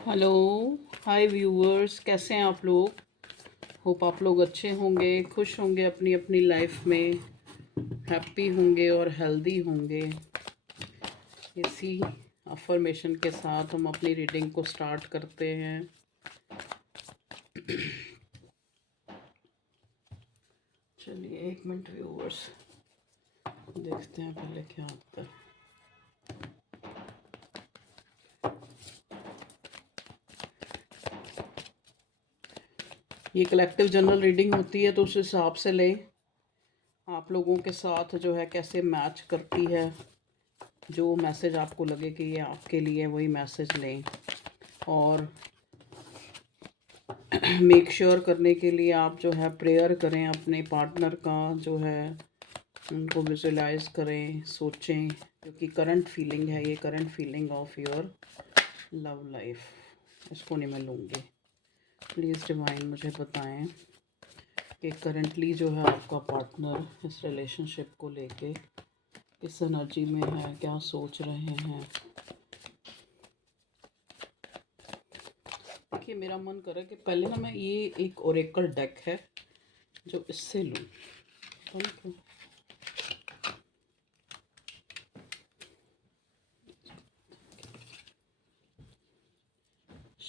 Hello. हाय viewers, कैसे हैं आप लोग? होप आप लोग अच्छे होंगे, खुश होंगे, अपनी अपनी लाइफ में हैप्पी होंगे और हेल्दी होंगे। इसी अफर्मेशन के साथ हम अपनी रीडिंग को स्टार्ट करते हैं। चलिए 1 मिनट व्यूअर्स, देखते हैं पहले क्या होता है। ये कलेक्टिव जनरल रीडिंग होती है तो उस हिसाब से लें। आप लोगों के साथ जो है कैसे मैच करती है, जो मैसेज आपको लगे कि ये आपके लिए वही मैसेज लें। और मेक श्योर करने के लिए आप जो है प्रेयर करें, अपने पार्टनर का जो है उनको विजुलाइज करें, सोचें, क्योंकि करंट फीलिंग है ये, current feeling of your love life. इसको नहीं मैं लूँगी। प्लीज़ डिवाइन मुझे बताएं कि करंटली जो है आपका पार्टनर इस रिलेशनशिप को लेके किस एनर्जी में है, क्या सोच रहे हैं। देखिए मेरा मन कर रहा है कि पहले ना मैं ये एक ओरेकल डेक है जो इससे लूँ। Thank you.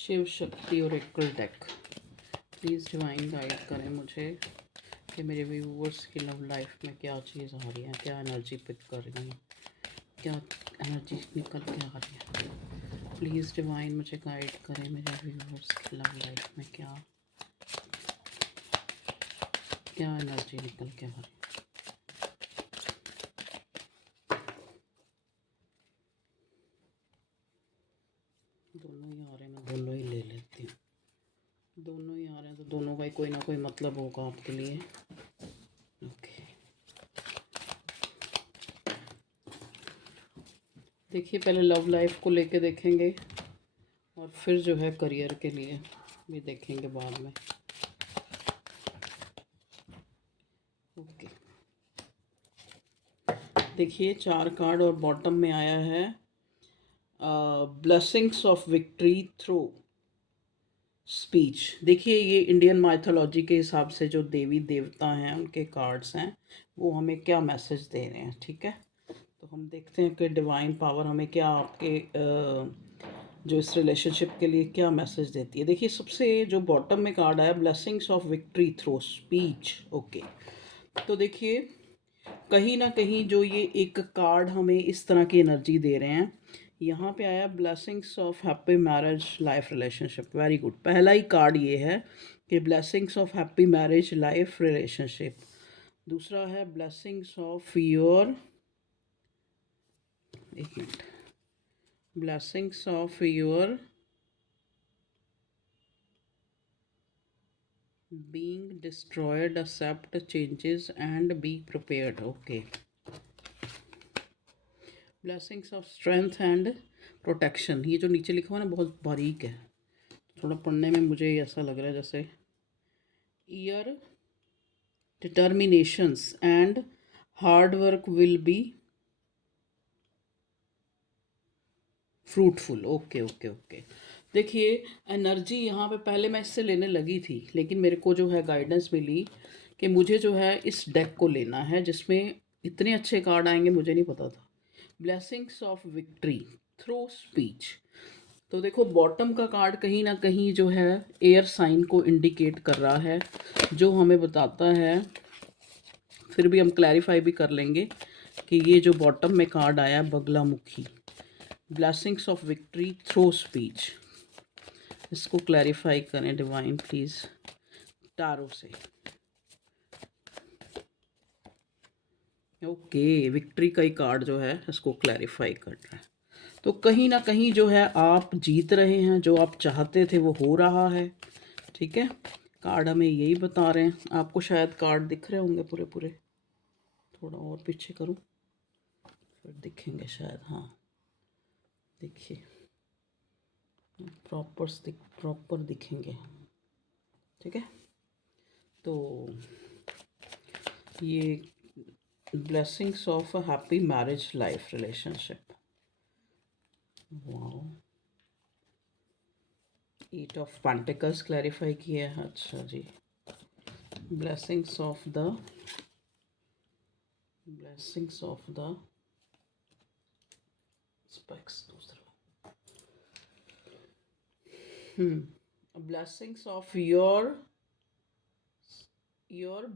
Shiv Shakti oracle deck. Please divine guide करें मुझे कि मेरे व्यूवर्स की लव लाइफ में क्या चीज़ आ रही है, क्या एनर्जी पिक कर रही है, क्या एनर्जी निकल के आ रही है। प्लीज़ डिवाइन मुझे गाइड करें मेरे व्यूवर्स की लव लाइफ में क्या क्या एनर्जी निकल के आ रही है। दोनों ही आ रहे हैं, मैं दोनों ही ले लेती हूँ। दोनों ही आ रहे हैं तो दोनों का ही कोई ना कोई मतलब होगा आपके लिए। ओके, देखिए पहले लव लाइफ को लेके देखेंगे और फिर जो है करियर के लिए भी देखेंगे बाद में। ओके, देखिए 4 कार्ड और बॉटम में आया है blessings of victory through speech. देखिए ये इंडियन माइथोलॉजी के हिसाब से जो देवी देवता हैं उनके कार्ड्स हैं, वो हमें क्या मैसेज दे रहे हैं। ठीक है, तो हम देखते हैं कि डिवाइन पावर हमें क्या आपके जो इस रिलेशनशिप के लिए क्या मैसेज देती है। देखिए सबसे जो बॉटम में कार्ड आया blessings of victory through speech. Okay, तो देखिए कहीं ना कहीं जो ये एक कार्ड हमें इस तरह की एनर्जी दे रहे हैं। यहाँ पे आया blessings of happy marriage life relationship. Very good, पहला ही कार्ड ये है कि blessings of happy marriage life relationship. दूसरा है ब्लेसिंग्स ऑफ योर, एक minute, blessings of your being destroyed, accept changes and be prepared. Okay, blessings of strength and protection. ये जो नीचे लिखा हुआ है ना बहुत बारीक है, थोड़ा पढ़ने में मुझे ऐसा लग रहा है जैसे your determinations and hard work will be fruitful. Okay okay okay, देखिए एनर्जी यहाँ पे पहले मैं इससे लेने लगी थी, लेकिन मेरे को जो है गाइडेंस मिली कि मुझे जो है इस डेक को लेना है जिसमें इतने अच्छे कार्ड आएंगे मुझे नहीं पता था। Blessings of victory through speech. तो देखो बॉटम का कार्ड कहीं ना कहीं जो है एयर साइन को इंडिकेट कर रहा है, जो हमें बताता है, फिर भी हम क्लैरिफाई भी कर लेंगे कि ये जो बॉटम में कार्ड आया Baglamukhi, blessings of victory through speech, इसको क्लैरिफाई करें डिवाइन प्लीज़ टारो से। ओके, विक्ट्री का ही कार्ड जो है इसको क्लैरिफाई कर रहा है। तो कहीं ना कहीं जो है आप जीत रहे हैं, जो आप चाहते थे वो हो रहा है। ठीक है, कार्ड हमें यही बता रहे हैं। आपको शायद कार्ड दिख रहे होंगे पूरे पूरे, थोड़ा और पीछे करूं फिर दिखेंगे शायद। हाँ देखिए, प्रॉपर दिखेंगे। ठीक है, तो ये blessings of a happy marriage life relationship. Wow, eight of pentacles clarify किया है, अच्छा जी। ब्लेसिंग्स ऑफ द स्पेक्स दूसरा, blessings of your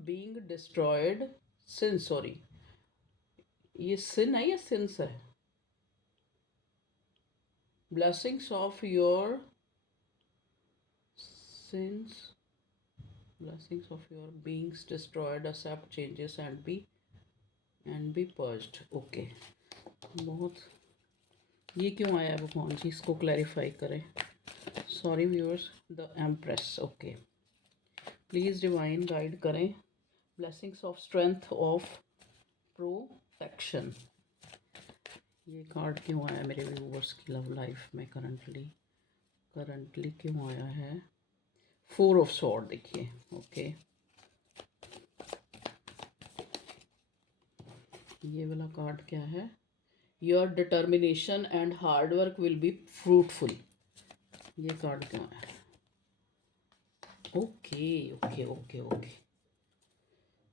being destroyed sin, sorry ये सिन है या सिंस है? Blessings of your sins, blessings of your beings destroyed, accept changes and be purged. Okay, बहुत ये क्यों आया भगवान जी, इसको क्लैरिफाई करें। Sorry viewers, the empress, okay, please divine guide करें। Blessings of strength of protection, ये कार्ड क्यों आया मेरे व्यूअर्स की लव लाइफ में करंटली क्यों आया है? 4 ऑफ स्वॉर्ड देखिए, ओके, ये वाला कार्ड क्या है? Your determination and hard work will be fruitful, ये कार्ड क्यों है? ओके ओके ओके ओके,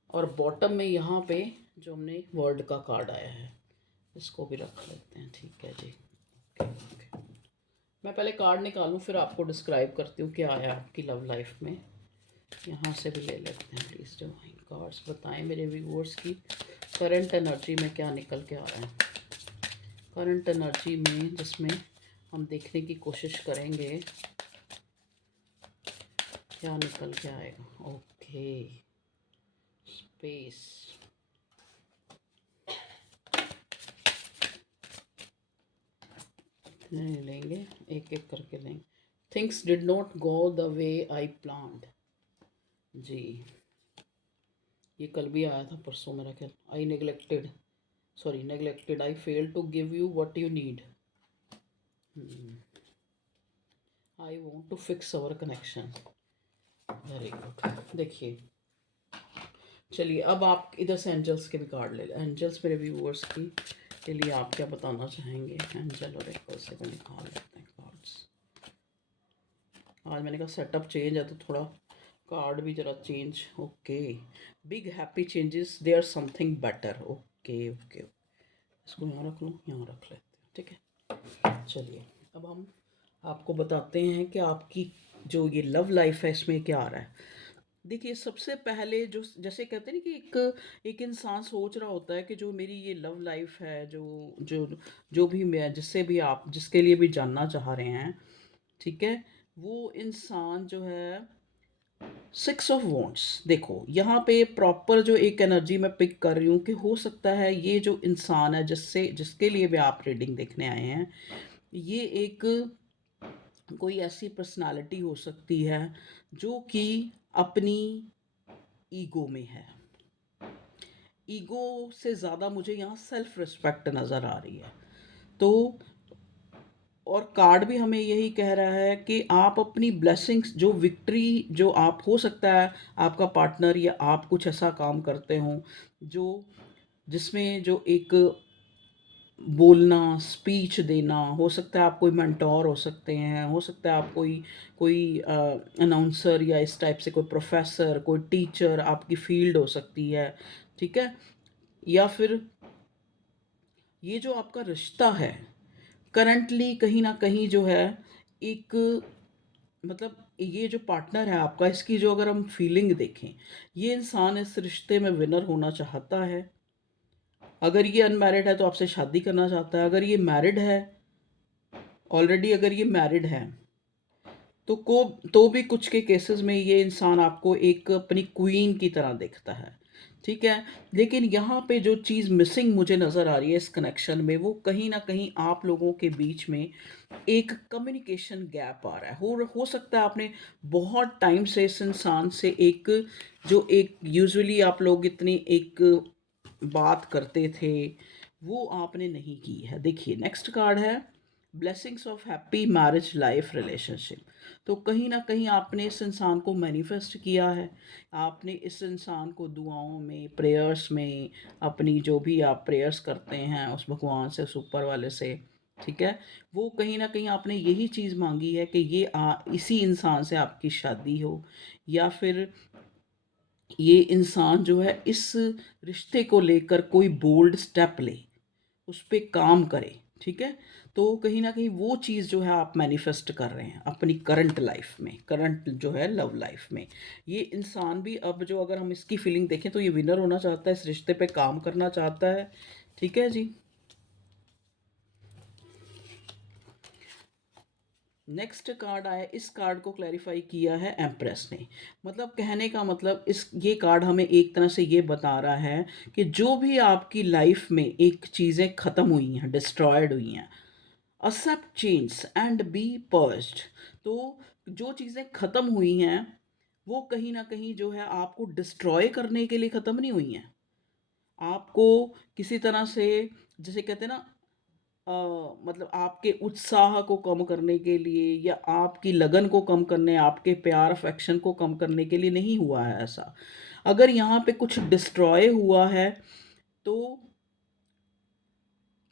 और बॉटम में यहाँ पे जो हमने वर्ड का कार्ड आया है, इसको भी रख लेते हैं, ठीक है जी। ओके ओके, मैं पहले कार्ड निकालूं फिर आपको डिस्क्राइब करती हूँ क्या आया आपकी लव लाइफ में। यहाँ से भी ले लेते हैं, प्लीज़ डिवाइन कार्ड्स बताएं मेरे व्यूअर्स की करंट एनर्जी में क्या निकल के आ रहा है। करंट एनर्जी में जिसमें हम देखने की कोशिश करेंगे क्या निकल के आएगा। ओके, स्पेस, नहीं लेंगे, एक एक करके लेंगे। Things did not go the way I planned, जी ये कल भी आया था, परसों मेरा ख्याल। I neglected, I fail to give you what you need, I want to fix our connection, very good. देखिए, चलिए अब आप इधर से एंजल्स के भी कार्ड ले लें। एंजल्स मेरे व्यूअर्स की के लिए आप क्या बताना चाहेंगे? एंजल और एक से भी निकाल लेते हैं कार्ड्स। आज मैंने कहा सेटअप चेंज है तो थोड़ा कार्ड भी ज़रा change. Okay, big happy changes, there something better, okay okay, इसको यहाँ रख लूँ, यहाँ रख लेते हैं, ठीक है। चलिए अब हम आपको बताते हैं कि आपकी जो ये लव लाइफ है इसमें क्या आ रहा है। देखिए, सबसे पहले जो जैसे कहते हैं ना कि एक इंसान सोच रहा होता है कि जो मेरी ये लव लाइफ है, जो जो जो भी मैं जिससे भी आप जिसके लिए भी जानना चाह रहे हैं, ठीक है, वो इंसान जो है 6 ऑफ वॉन्ट्स, देखो यहाँ पे प्रॉपर जो एक एनर्जी मैं पिक कर रही हूँ कि हो सकता है ये जो इंसान है जिसके लिए भी आप रीडिंग देखने आए हैं, ये एक कोई ऐसी पर्सनालिटी हो सकती है जो कि अपनी ईगो में है। ईगो से ज़्यादा मुझे यहाँ सेल्फ रिस्पेक्ट नज़र आ रही है। तो और कार्ड भी हमें यही कह रहा है कि आप अपनी ब्लेसिंग्स, जो विक्ट्री जो आप, हो सकता है आपका पार्टनर या आप कुछ ऐसा काम करते हो जो जिसमें जो एक बोलना, स्पीच देना, हो सकता है आप कोई मेंटोर हो सकते हैं, हो सकता है आप कोई कोई अनाउंसर या इस टाइप से कोई प्रोफेसर, कोई टीचर आपकी फील्ड हो सकती है, ठीक है। या फिर ये जो आपका रिश्ता है करंटली कहीं ना कहीं जो है एक, मतलब ये जो पार्टनर है आपका, इसकी जो अगर हम फीलिंग देखें, ये इंसान इस रिश्ते में विनर होना चाहता है। अगर ये अनमैरिड है तो आपसे शादी करना चाहता है। अगर ये मैरिड है ऑलरेडी, अगर ये मैरिड है तो भी कुछ के केसेस में ये इंसान आपको एक अपनी क्वीन की तरह देखता है, ठीक है। लेकिन यहाँ पे जो चीज़ मिसिंग मुझे नज़र आ रही है इस कनेक्शन में, वो कहीं ना कहीं आप लोगों के बीच में एक कम्युनिकेशन गैप आ रहा है। हो सकता है आपने बहुत टाइम से इस इंसान से एक, जो एक यूजुअली आप लोग इतनी एक बात करते थे, वो आपने नहीं की है। देखिए नेक्स्ट कार्ड है blessings of happy marriage life relationship. तो कहीं ना कहीं आपने इस इंसान को मैनिफेस्ट किया है, आपने इस इंसान को दुआओं में, प्रेयर्स में, अपनी जो भी आप प्रेयर्स करते हैं उस भगवान से, उस ऊपर वाले से, ठीक है? वो कहीं न कहीं आपने यही चीज़ माँगी है कि ये इसी इंसान से आपकी शादी हो, या फिर ये इंसान जो है इस रिश्ते को लेकर कोई बोल्ड स्टेप ले, उस पे काम करे, ठीक है? तो कहीं न कहीं वो चीज़ जो है आप मैनिफेस्ट कर रहे हैं अपनी करंट लाइफ़ में, करंट जो है लव लाइफ़ में। ये इंसान भी अब जो, अगर हम इसकी फीलिंग देखें तो ये विनर होना चाहता है, इस रिश्ते पे काम करना चाहता है, ठीक है जी? नेक्स्ट कार्ड आया, इस कार्ड को क्लैरिफाई किया है एम्प्रेस ने। मतलब कहने का मतलब, इस ये कार्ड हमें एक तरह से ये बता रहा है कि जो भी आपकी लाइफ में एक चीज़ें ख़त्म हुई हैं, डिस्ट्रॉयड हुई हैं, accept change and be pursed. तो जो चीज़ें ख़त्म हुई हैं वो कहीं ना कहीं जो है आपको डिस्ट्रॉय करने के लिए ख़त्म नहीं हुई हैं, आपको किसी तरह से, जैसे कहते हैं ना, अ, मतलब आपके उत्साह को कम करने के लिए या आपकी लगन को कम करने, आपके प्यार अफेक्शन को कम करने के लिए नहीं हुआ है ऐसा। अगर यहाँ पे कुछ डिस्ट्रॉय हुआ है तो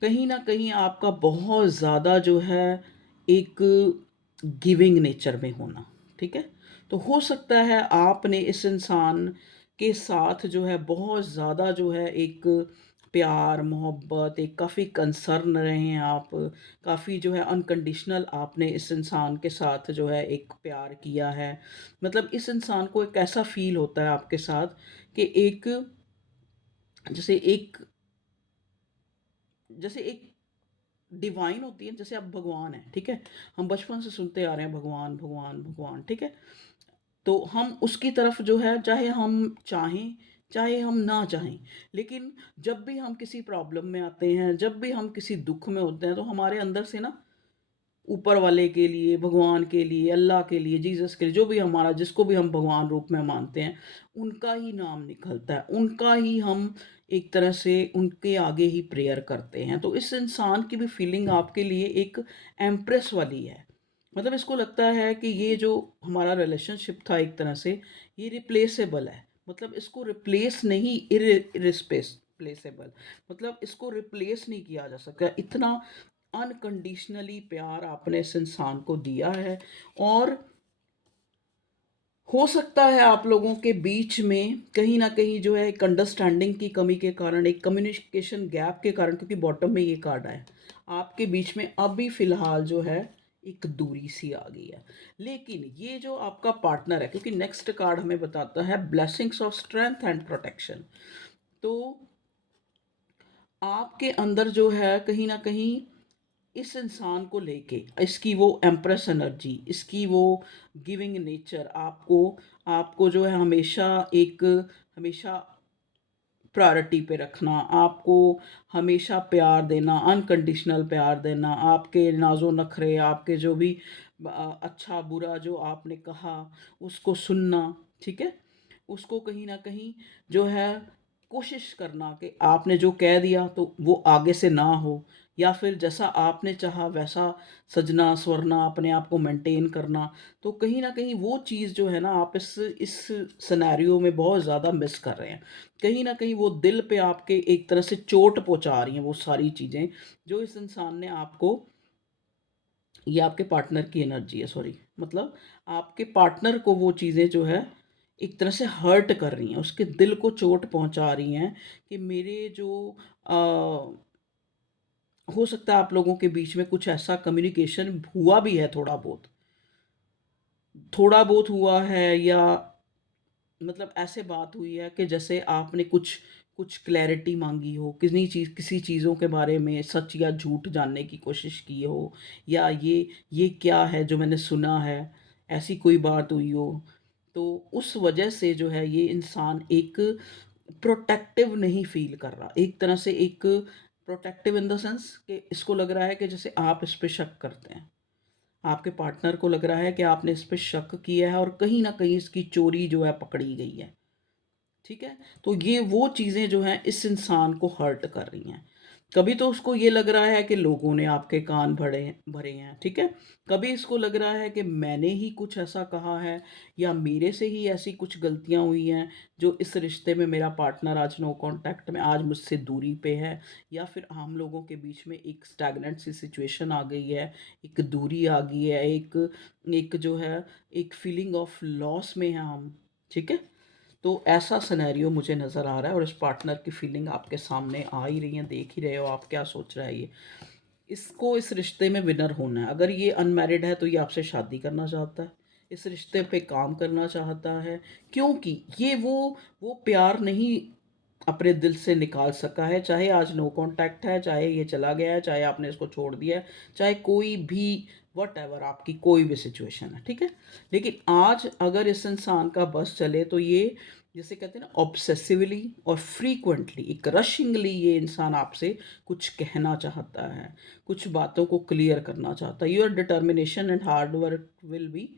कहीं न कहीं आपका बहुत ज़्यादा जो है एक गिविंग नेचर में होना, ठीक है? तो हो सकता है आपने इस इंसान के साथ जो है बहुत ज़्यादा जो है एक प्यार, मोहब्बत, एक काफ़ी कंसर्न रहे हैं आप, काफ़ी जो है अनकंडीशनल आपने इस इंसान के साथ जो है एक प्यार किया है। मतलब इस इंसान को एक ऐसा फ़ील होता है आपके साथ कि एक, जैसे एक जैसे एक डिवाइन होती है, जैसे अब भगवान है, ठीक है? हम बचपन से सुनते आ रहे हैं भगवान, भगवान, भगवान, ठीक है? तो हम उसकी तरफ जो है, चाहे हम चाहें, चाहे हम ना चाहें, लेकिन जब भी हम किसी प्रॉब्लम में आते हैं, जब भी हम किसी दुःख में होते हैं, तो हमारे अंदर से ना ऊपर वाले के लिए, भगवान के लिए, अल्लाह के लिए, जीसस के लिए, जो भी हमारा, जिसको भी हम भगवान रूप में मानते हैं, उनका ही नाम निकलता है, उनका ही हम एक तरह से उनके आगे ही प्रेयर करते हैं। तो इस इंसान की भी फीलिंग आपके लिए एक एम्प्रेस वाली है। मतलब इसको लगता है कि ये जो हमारा रिलेशनशिप था एक तरह से, ये रिप्लेसेबल है। मतलब इसको रिप्लेस नहीं, इरिस्पेस प्लेसेबल, मतलब इसको रिप्लेस नहीं किया जा सकता। इतना अनकंडीशनली प्यार आपने इस इंसान को दिया है। और हो सकता है आप लोगों के बीच में कहीं न कहीं जो है एक अंडरस्टैंडिंग की कमी के कारण, एक कम्युनिकेशन गैप के कारण, क्योंकि बॉटम में ये कार्ड आया, आपके बीच में अभी फ़िलहाल जो है एक दूरी सी आ गई है। लेकिन ये जो आपका पार्टनर है, क्योंकि नेक्स्ट कार्ड हमें बताता है blessings of strength and protection. तो आपके अंदर जो है कहीं न कहीं इस इंसान को लेके, इसकी वो एम्प्रेस एनर्जी, इसकी वो गिविंग नेचर, आपको आपको जो है हमेशा एक, हमेशा प्रायोरिटी पे रखना, आपको हमेशा प्यार देना, अनकंडीशनल प्यार देना, आपके नाज़ो नखरे, आपके जो भी अच्छा बुरा जो आपने कहा उसको सुनना, ठीक है? उसको कहीं न कहीं जो है कोशिश करना कि आपने जो कह दिया तो वो आगे से ना हो, या फिर जैसा आपने चाहा वैसा सजना संवरना, अपने आप को मेंटेन करना। तो कहीं न कहीं वो चीज़ जो है ना, आप इस सिनेरियो में बहुत ज़्यादा मिस कर रहे हैं। कहीं न कहीं वो दिल पे आपके एक तरह से चोट पहुँचा रही हैं वो सारी चीज़ें, जो इस इंसान ने आपको, ये आपके पार्टनर की एनर्जी है, सॉरी, मतलब आपके पार्टनर को वो चीज़ें जो है एक तरह से हर्ट कर रही हैं, उसके दिल को चोट पहुँचा रही हैं कि मेरे जो अ, हो सकता है आप लोगों के बीच में कुछ ऐसा कम्युनिकेशन हुआ भी है, थोड़ा बहुत हुआ है, या मतलब ऐसे बात हुई है कि जैसे आपने कुछ कुछ क्लैरिटी मांगी हो, किसी चीज़ों के बारे में सच या झूठ जानने की कोशिश की हो, या ये क्या है जो मैंने सुना है, ऐसी कोई बात हुई हो। तो उस वजह से जो है ये इंसान एक प्रोटेक्टिव नहीं फील कर रहा, एक तरह से एक प्रोटेक्टिव इन द सेंस कि इसको लग रहा है कि जैसे आप इस पे शक करते हैं, आपके पार्टनर को लग रहा है कि आपने इस पे शक किया है और कहीं न कहीं इसकी चोरी जो है पकड़ी गई है। ठीक है? तो ये वो चीज़ें जो हैं इस इंसान को हर्ट कर रही हैं। कभी तो उसको ये लग रहा है कि लोगों ने आपके कान भरे भरे हैं, ठीक है? कभी इसको लग रहा है कि मैंने ही कुछ ऐसा कहा है या मेरे से ही ऐसी कुछ गलतियाँ हुई हैं, जो इस रिश्ते में मेरा पार्टनर आज नो कॉन्टैक्ट में, आज मुझसे दूरी पे है, या फिर हम लोगों के बीच में एक स्टैग्नेंट सी सिचुएशन आ गई है, एक दूरी आ गई है, एक एक जो है, एक फीलिंग ऑफ लॉस में हैं हम, ठीक है? तो ऐसा सिनेरियो मुझे नज़र आ रहा है और इस पार्टनर की फीलिंग आपके सामने आ ही रही है, देख ही रहे हो आप क्या सोच रहा है ये। इसको इस रिश्ते में विनर होना है। अगर ये अनमैरिड है तो ये आपसे शादी करना चाहता है, इस रिश्ते पे काम करना चाहता है, क्योंकि ये वो प्यार नहीं अपने दिल से निकाल सका है, चाहे आज नो कांटेक्ट है, चाहे ये चला गया है, चाहे आपने इसको छोड़ दिया है, चाहे कोई भी वट आपकी कोई भी सिचुएशन है, ठीक है? लेकिन आज अगर इस इंसान का बस चले तो ये, जिसे कहते हैं ना, ऑब्सेसिवली और फ्रीक्वेंटली, एक रशिंगली ये इंसान आपसे कुछ कहना चाहता है, कुछ बातों को क्लियर करना चाहता है। Your determination and hard work will be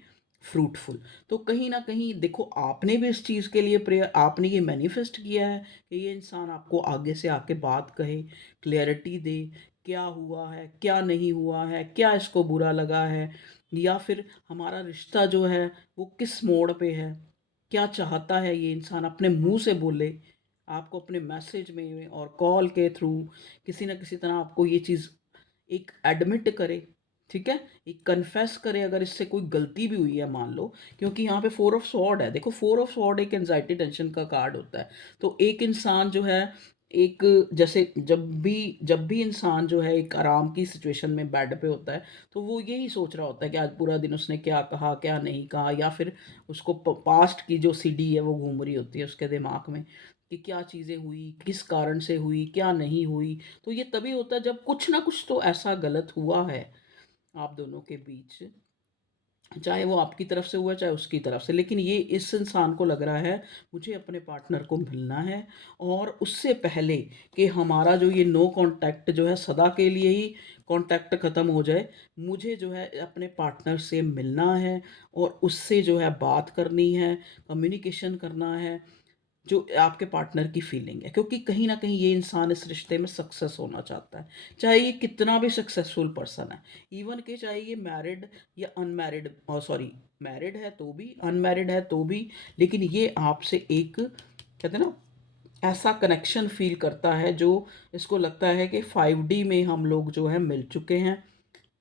fruitful. तो कहीं ना कहीं देखो, आपने भी इस चीज़ के लिए प्रेयर, आपने ये मैनिफेस्ट किया है कि ये इंसान आपको आगे से आके बात कहे, क्लैरिटी दे, क्या हुआ है, क्या नहीं हुआ है, क्या इसको बुरा लगा है, या फिर हमारा रिश्ता जो है वो किस मोड़ पे है, क्या चाहता है ये इंसान अपने मुंह से बोले, आपको अपने मैसेज में और कॉल के थ्रू किसी ना किसी तरह आपको ये चीज़ एक एडमिट करे, ठीक है? एक कन्फेस करे अगर इससे कोई गलती भी हुई है, मान लो, क्योंकि यहाँ पे फोर ऑफ सॉर्ड है। देखो, फोर ऑफ सॉर्ड एक एंजाइटी टेंशन का कार्ड होता है। तो एक इंसान जो है, एक, जैसे जब भी इंसान जो है एक आराम की सिचुएशन में बेड पे होता है, तो वो यही सोच रहा होता है कि आज पूरा दिन उसने क्या कहा, क्या नहीं कहा, या फिर उसको पास्ट की जो सीडी है वो घूम रही होती है उसके दिमाग में, कि क्या चीज़ें हुई, किस कारण से हुई, क्या नहीं हुई। तो ये तभी होता है जब कुछ ना कुछ तो ऐसा गलत हुआ है आप दोनों के बीच, चाहे वो आपकी तरफ से हुआ, चाहे उसकी तरफ से। लेकिन ये इस इंसान को लग रहा है मुझे अपने पार्टनर को मिलना है, और उससे पहले कि हमारा जो ये नो कांटेक्ट जो है सदा के लिए ही कांटेक्ट ख़त्म हो जाए, मुझे जो है अपने पार्टनर से मिलना है और उससे जो है बात करनी है, कम्युनिकेशन करना है, जो आपके पार्टनर की फीलिंग है, क्योंकि कहीं ना कहीं ये इंसान इस रिश्ते में सक्सेस होना चाहता है, चाहे ये कितना भी सक्सेसफुल पर्सन है। इवन के चाहे ये मैरिड या अनमैरिड, और सॉरी, मैरिड है तो भी, अनमैरिड है तो भी, लेकिन ये आपसे एक, कहते हैं ना, ऐसा कनेक्शन फील करता है जो इसको लगता है कि 5D में हम लोग जो है मिल चुके हैं।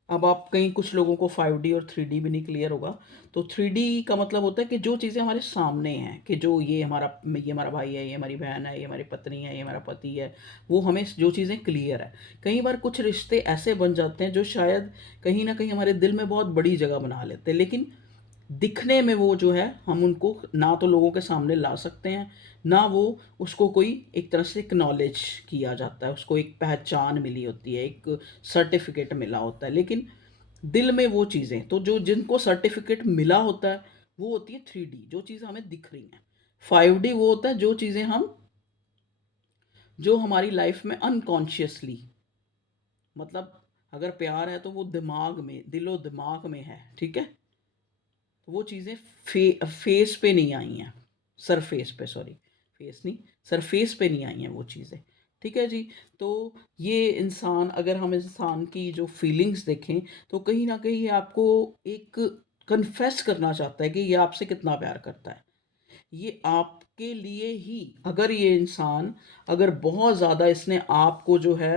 अब आप कहीं, कुछ लोगों को 5D और 3D भी नहीं क्लियर होगा। तो 3D का मतलब होता है कि जो चीज़ें हमारे सामने हैं, कि जो ये हमारा भाई है, ये हमारी बहन है, ये हमारी पत्नी है, ये हमारा पति है, वो हमें जो चीज़ें क्लियर है। कई बार कुछ रिश्ते ऐसे बन जाते हैं जो शायद कहीं ना कहीं हमारे दिल में बहुत बड़ी जगह बना लेते हैं, लेकिन दिखने में वो जो है, हम उनको ना तो लोगों के सामने ला सकते हैं, ना वो, उसको कोई एक तरह से एक्नॉलेज किया जाता है, उसको एक पहचान मिली होती है, एक सर्टिफिकेट मिला होता है। लेकिन दिल में वो चीज़ें तो, जो जिनको सर्टिफिकेट मिला होता है, वो होती है 3D, जो चीज़ हमें दिख रही हैं। 5D वो होता है जो चीज़ें हम, जो हमारी लाइफ में अनकॉन्शियसली, मतलब अगर प्यार है तो वो दिमाग में, दिलो दिमाग में है, ठीक है? तो वो चीज़ें फेस पे नहीं आई हैं, सरफेस पे, सॉरी, फेस नहीं, सरफेस पे नहीं आई हैं वो चीज़ें, ठीक है जी? तो ये इंसान, अगर हम इंसान की जो फीलिंग्स देखें, तो कहीं ना कहीं ये आपको एक कन्फेस करना चाहता है कि ये आपसे कितना प्यार करता है। ये आपके लिए ही, अगर ये इंसान, अगर बहुत ज़्यादा इसने आपको जो है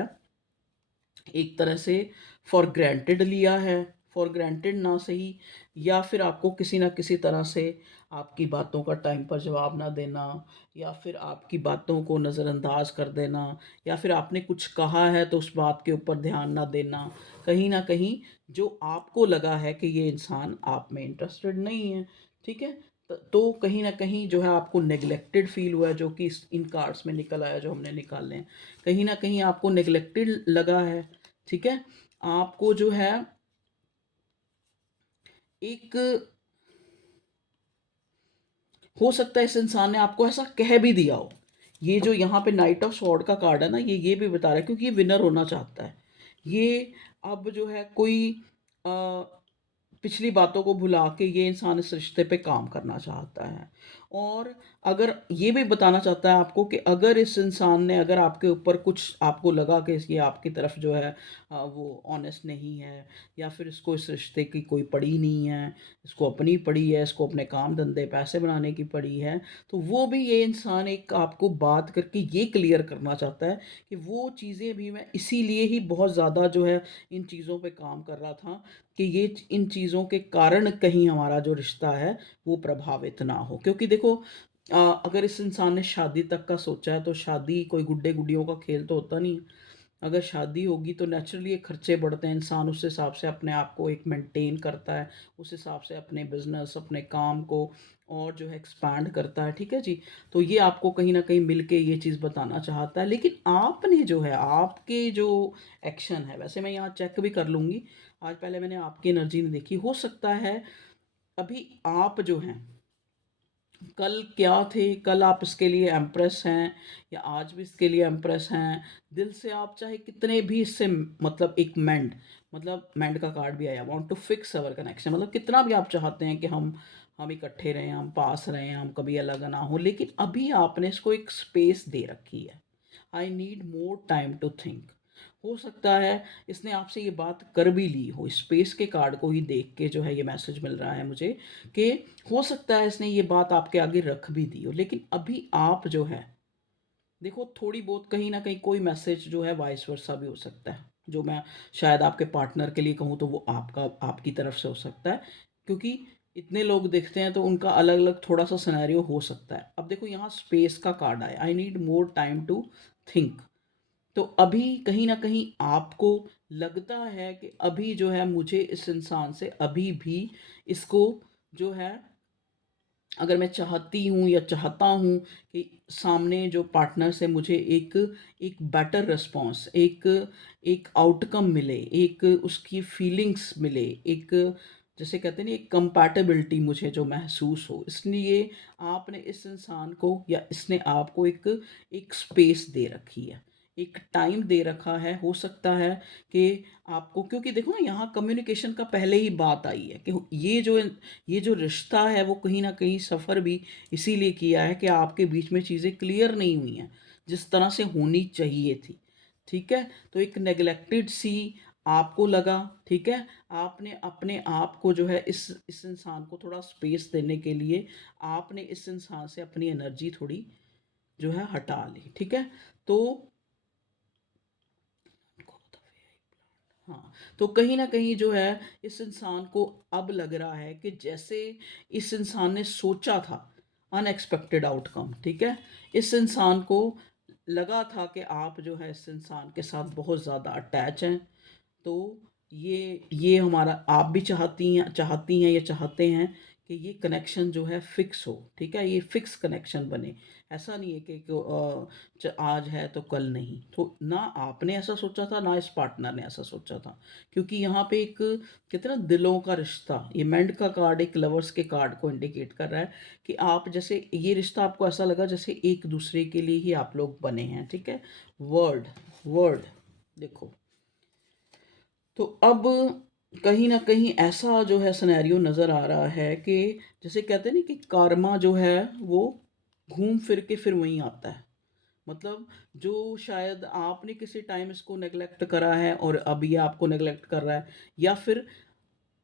एक तरह से फॉर ग्रांटेड लिया है, फॉर ग्रांटेड ना सही, या फिर आपको किसी ना किसी तरह से आपकी बातों का टाइम पर जवाब ना देना, या फिर आपकी बातों को नज़रअंदाज कर देना, या फिर आपने कुछ कहा है तो उस बात के ऊपर ध्यान ना देना, कहीं ना कहीं जो आपको लगा है कि ये इंसान आप में इंटरेस्टेड नहीं है, ठीक है? तो कहीं ना कहीं जो है आपको नेग्लेक्टेड फील हुआ है, जो कि इन कार्ड्स में निकल आया, जो हमने निकाले हैं। कहीं ना कहीं आपको नेग्लेक्टेड लगा है, ठीक है? आपको जो है एक, हो सकता है इस इंसान ने आपको ऐसा कह भी दिया हो। ये जो यहाँ पे नाइट ऑफ स्वॉर्ड का कार्ड है ना, ये भी बता रहा है, क्योंकि ये विनर होना चाहता है। ये अब जो है कोई पिछली बातों को भुला के ये इंसान इस रिश्ते पे काम करना चाहता है। और अगर ये भी बताना चाहता है आपको कि अगर इस इंसान ने अगर आपके ऊपर कुछ आपको लगा कि ये आपकी तरफ जो है वो ऑनेस्ट नहीं है, या फिर इसको इस रिश्ते की कोई पड़ी नहीं है, इसको अपनी पड़ी है, इसको अपने काम धंधे पैसे बनाने की पड़ी है, तो वो भी ये इंसान एक आपको बात करके ये क्लियर करना चाहता है कि वो चीज़ें भी मैं इसीलिए ही बहुत ज़्यादा जो है इन चीज़ों पे काम कर रहा था कि इन चीज़ों के कारण कहीं हमारा जो रिश्ता है वो प्रभावित ना हो। क्योंकि देखो अगर इस इंसान ने शादी तक का सोचा है तो शादी कोई गुड्डे-गुडियों का खेल तो होता नहीं है। अगर शादी होगी तो नेचुरली ये खर्चे बढ़ते हैं, इंसान उस हिसाब से अपने आप को एक मेंटेन करता है, उस हिसाब से अपने बिज़नेस, अपने काम को और जो है एक्सपैंड करता है, ठीक है जी? तो ये आपको कहीं न कहीं मिल के ये चीज़ बताना चाहता है। लेकिन आपने जो है, आपके जो एक्शन है, वैसे मैं यहाँ चेक भी कर लूँगी, आज पहले मैंने आपकी एनर्जी नहीं देखी, हो सकता है अभी आप जो हैं कल क्या थे, कल आप इसके लिए एम्प्रेस हैं या आज भी इसके लिए एम्प्रेस हैं, दिल से आप चाहे कितने भी इससे मतलब एक मेंड का कार्ड भी आया, want to fix our connection, मतलब कितना भी आप चाहते हैं कि हम इकट्ठे रहें, हम पास रहें, हम कभी अलग ना हो, लेकिन अभी आपने इसको एक स्पेस दे रखी है। I need more time to think. हो सकता है इसने आपसे ये बात कर भी ली हो, स्पेस के कार्ड को ही देख के जो है ये मैसेज मिल रहा है मुझे कि हो सकता है इसने ये बात आपके आगे रख भी दी हो, लेकिन अभी आप जो है देखो थोड़ी बहुत कहीं ना कहीं कोई मैसेज जो है वाइस वर्सा भी हो सकता है, जो मैं शायद आपके पार्टनर के लिए कहूँ तो वो आपका आपकी तरफ से हो सकता है, क्योंकि इतने लोग देखते हैं तो उनका अलग अलग थोड़ा सा सिनेरियो हो सकता है। अब देखो यहाँ स्पेस का कार्ड आया, I need more time to think. तो अभी कहीं न कहीं आपको लगता है कि अभी जो है मुझे इस इंसान से अभी भी इसको जो है अगर मैं चाहती हूँ या चाहता हूँ कि सामने जो पार्टनर से मुझे एक एक बेटर रिस्पॉन्स, एक एक आउटकम मिले, एक उसकी फीलिंग्स मिले, एक जिसे कहते हैं ना एक कंपैटिबिलिटी मुझे जो महसूस हो, इसलिए आपने इस इंसान को या इसने आपको एक एक स्पेस दे रखी है, एक टाइम दे रखा है। हो सकता है कि आपको, क्योंकि देखो ना यहाँ कम्युनिकेशन का पहले ही बात आई है कि ये जो रिश्ता है वो कहीं न कहीं सफ़र भी इसीलिए किया है कि आपके बीच में चीज़ें क्लियर नहीं हुई हैं, जिस तरह से होनी चाहिए थी, ठीक है? तो एक नेग्लेक्टेड सी आपको लगा, ठीक है? आपने अपने आप को जो है इस इंसान को थोड़ा स्पेस देने के लिए आपने इस इंसान से अपनी एनर्जी थोड़ी जो है हटा ली, ठीक है? तो हाँ, तो कहीं न कहीं जो है इस इंसान को अब लग रहा है कि जैसे इस इंसान ने सोचा था, अनएक्सपेक्टेड आउटकम, ठीक है? इस इंसान को लगा था कि आप जो है इस इंसान के साथ बहुत ज़्यादा अटैच हैं, तो ये हमारा आप भी चाहती हैं या चाहते हैं कि ये कनेक्शन जो है फिक्स हो, ठीक है? ये फिक्स कनेक्शन बने। ऐसा नहीं है कि आज है तो कल नहीं। तो ना आपने ऐसा सोचा था, ना इस पार्टनर ने ऐसा सोचा था। क्योंकि यहाँ पे एक कहते हैं ना दिलों का रिश्ता, ये मेंड का कार्ड एक लवर्स के कार्ड को इंडिकेट कर रहा है कि आप जैसे ये रिश्ता आपको ऐसा लगा जैसे एक दूसरे के लिए ही आप लोग बने हैं, ठीक है? वर्ड वर्ड देखो, तो अब कहीं न कहीं ऐसा जो है सिनेरियो नज़र आ रहा है कि जैसे कहते हैं ना कि कर्मा जो है वो घूम फिर के फिर वहीं आता है। मतलब जो शायद आपने किसी टाइम इसको नेग्लेक्ट करा है और अब ये आपको नेग्लेक्ट कर रहा है, या फिर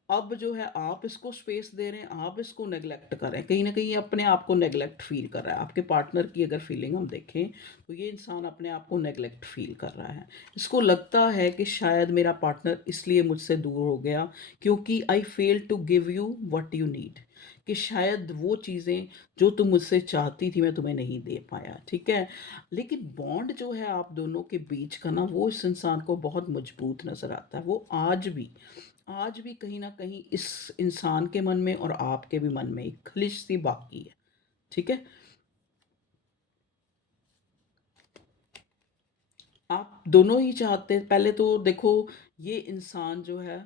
अब जो है आप इसको स्पेस दे रहे हैं, आप इसको नेग्लेक्ट कर रहे हैं। कहीं न कहीं ये अपने आप को नेग्लेक्ट फ़ील कर रहा है। आपके पार्टनर की अगर फीलिंग हम देखें, तो ये इंसान अपने आप को नेग्लेक्ट फ़ील कर रहा है। इसको लगता है कि शायद मेरा पार्टनर इसलिए मुझसे दूर हो गया क्योंकि I fail to give you what you need, कि शायद वो चीज़ें जो तुम मुझसे चाहती थी मैं तुम्हें नहीं दे पाया, ठीक है? लेकिन बॉन्ड जो है आप दोनों के बीच का ना वो इस इंसान को बहुत मज़बूत नज़र आता है। वो आज भी कहीं न कहीं इस इंसान के मन में और आपके भी मन में एक खलिश-सी बाकी है, ठीक है? आप दोनों ही चाहते हैं, पहले तो देखो ये इंसान जो है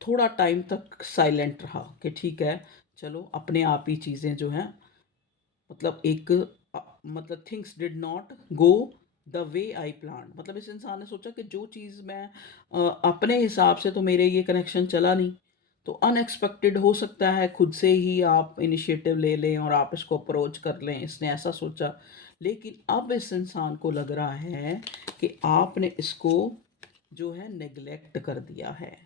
थोड़ा टाइम तक साइलेंट रहा कि ठीक है, चलो अपने आप ही चीज़ें जो हैं मतलब एक मतलब things did not go the way I planned, मतलब इस इंसान ने सोचा कि जो चीज़ मैं अपने हिसाब से तो मेरे ये कनेक्शन चला नहीं, तो अनएक्सपेक्टेड हो सकता है खुद से ही आप इनिशिएटिव ले लें और आप इसको अप्रोच कर लें, इसने ऐसा सोचा। लेकिन अब इस इंसान को लग रहा है कि आपने इसको जो है नेग्लेक्ट कर दिया है।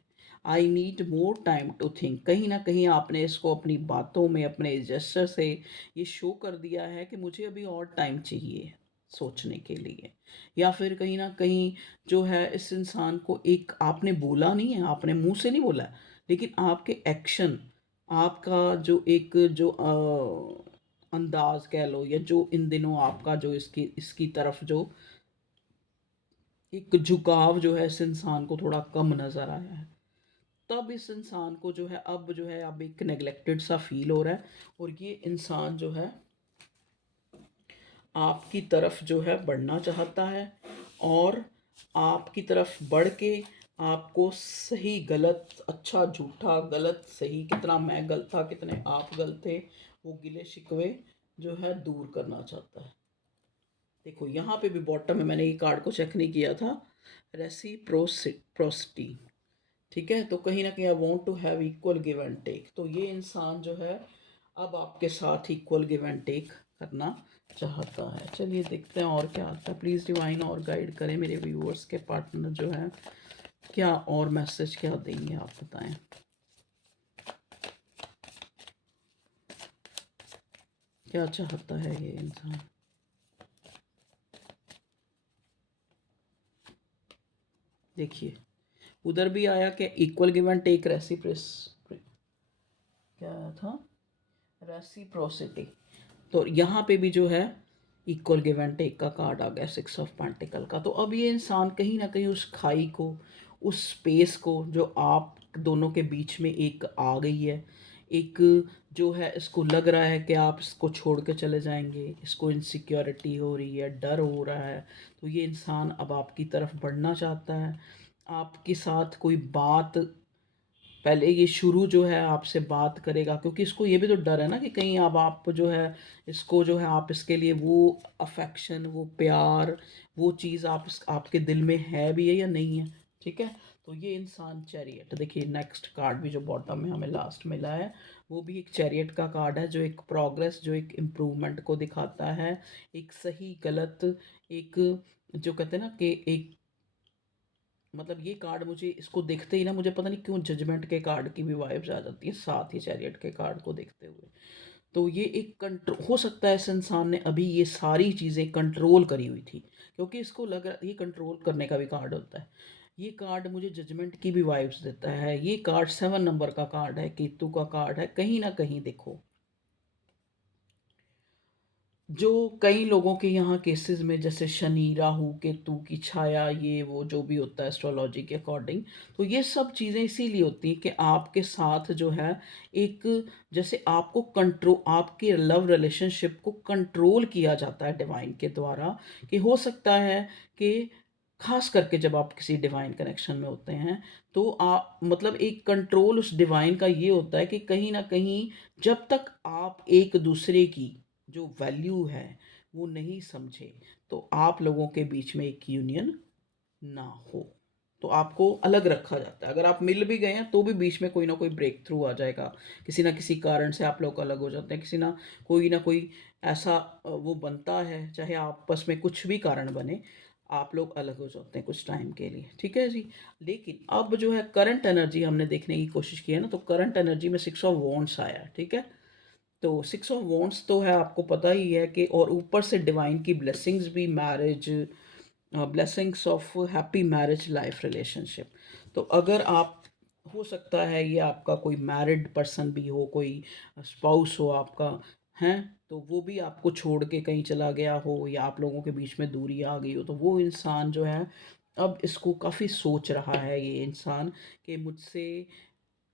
I need more time to think, कहीं ना कहीं आपने इसको अपनी बातों में, अपने जेस्चर से ये शो कर दिया है कि मुझे अभी और टाइम चाहिए सोचने के लिए। या फिर कहीं ना कहीं जो है इस इंसान को, एक आपने बोला नहीं है, आपने मुंह से नहीं बोला, लेकिन आपके एक्शन, आपका जो एक जो अंदाज कह लो, या जो इन दिनों आपका जो इसकी इसकी तरफ जो एक झुकाव जो है इस इंसान को थोड़ा कम नज़र आया है। तब इस इंसान को जो है अब एक नेग्लेक्टेड सा फील हो रहा है, और ये इंसान जो है आपकी तरफ जो है बढ़ना चाहता है, और आपकी तरफ बढ़ के आपको सही गलत, अच्छा झूठा, गलत सही, कितना मैं गलत था, कितने आप गलत थे, वो गिले शिकवे जो है दूर करना चाहता है। देखो यहाँ पे भी बॉटम में मैंने ये कार्ड को चेक नहीं किया था, रेसिप्रोसिटी। ठीक है, तो कहीं ना कहीं I want to have equal give and take. तो ये इंसान जो है अब आपके साथ इक्वल गिव एंड टेक करना चाहता है। चलिए देखते हैं और क्या आता है। प्लीज़ डिवाइन और गाइड करें मेरे व्यूअर्स के पार्टनर जो है, क्या और मैसेज क्या देंगे, आप बताएं क्या चाहता है ये इंसान। देखिए उधर भी आया कि इक्वल गिव एंड टेक, रेसिप्रोस, क्या था, रेसिप्रोसिटी। तो यहाँ पे भी जो है इक्वल गिव एंड टेक का कार्ड आ गया, 6 ऑफ पेंटिकल का। तो अब ये इंसान कहीं ना कहीं उस खाई को, उस स्पेस को जो आप दोनों के बीच में एक आ गई है, एक जो है इसको लग रहा है कि आप इसको छोड़ के चले जाएंगे, इसको इनसिक्योरिटी हो रही है, डर हो रहा है। तो ये इंसान अब आपकी तरफ बढ़ना चाहता है, आपके साथ कोई बात, पहले ये शुरू जो है आपसे बात करेगा, क्योंकि इसको ये भी तो डर है ना कि कहीं अब आप जो है इसको जो है आप इसके लिए वो अफेक्शन, वो प्यार, वो चीज़ आपके दिल में है भी है या नहीं है। ठीक है, तो ये इंसान चैरियट, देखिए नेक्स्ट कार्ड भी जो बॉटम में हमें लास्ट मिला है, वो भी एक चैरियट का कार्ड है, जो एक प्रोग्रेस, जो एक इम्प्रूवमेंट को दिखाता है, एक सही गलत, एक जो कहते हैं ना कि एक, मतलब ये कार्ड मुझे इसको देखते ही ना, मुझे पता नहीं क्यों जजमेंट के कार्ड की भी वाइब्स आ जाती है साथ ही चैरियट के कार्ड को देखते हुए। तो ये एक कंट्रोल हो सकता है, इस इंसान ने अभी ये सारी चीज़ें कंट्रोल करी हुई थी, क्योंकि इसको लग रहा, ये कंट्रोल करने का भी कार्ड होता है। ये कार्ड मुझे जजमेंट की भी वाइब्स देता है। ये कार्ड 7 नंबर का कार्ड है, केतु का कार्ड है। कहीं ना कहीं देखो, जो कई लोगों के यहाँ केसेस में, जैसे शनि, राहु, केतु की छाया, ये वो जो भी होता है एस्ट्रोलॉजी के अकॉर्डिंग, तो ये सब चीज़ें इसीलिए होती हैं कि आपके साथ जो है एक, जैसे आपको कंट्रोल, आपके लव रिलेशनशिप को कंट्रोल किया जाता है डिवाइन के द्वारा। कि हो सकता है कि खास करके जब आप किसी डिवाइन कनेक्शन में होते हैं, तो आप मतलब एक कंट्रोल उस डिवाइन का ये होता है कि कहीं ना कहीं जब तक आप एक दूसरे की जो वैल्यू है वो नहीं समझे, तो आप लोगों के बीच में एक यूनियन ना हो, तो आपको अलग रखा जाता है। अगर आप मिल भी गए हैं तो भी बीच में कोई ना कोई ब्रेक थ्रू आ जाएगा, किसी ना किसी कारण से आप लोग अलग हो जाते हैं, किसी ना कोई ऐसा वो बनता है, चाहे आपस में कुछ भी कारण बने, आप लोग अलग हो जाते हैं कुछ टाइम के लिए। ठीक है जी। लेकिन अब जो है करंट एनर्जी हमने देखने की कोशिश की है ना, तो करंट एनर्जी में 6 ऑफ वॉन्ड्स आया है। ठीक है, तो 6 ऑफ वॉन्ड्स तो है, आपको पता ही है कि, और ऊपर से डिवाइन की ब्लेसिंग्स भी, marriage blessings of happy marriage life relationship. तो अगर आप, हो सकता है ये आपका कोई मैरिड पर्सन भी हो, कोई स्पाउस हो आपका, हैं, तो वो भी आपको छोड़ के कहीं चला गया हो, या आप लोगों के बीच में दूरी आ गई हो, तो वो इंसान जो है अब इसको काफ़ी सोच रहा है, ये इंसान, कि मुझसे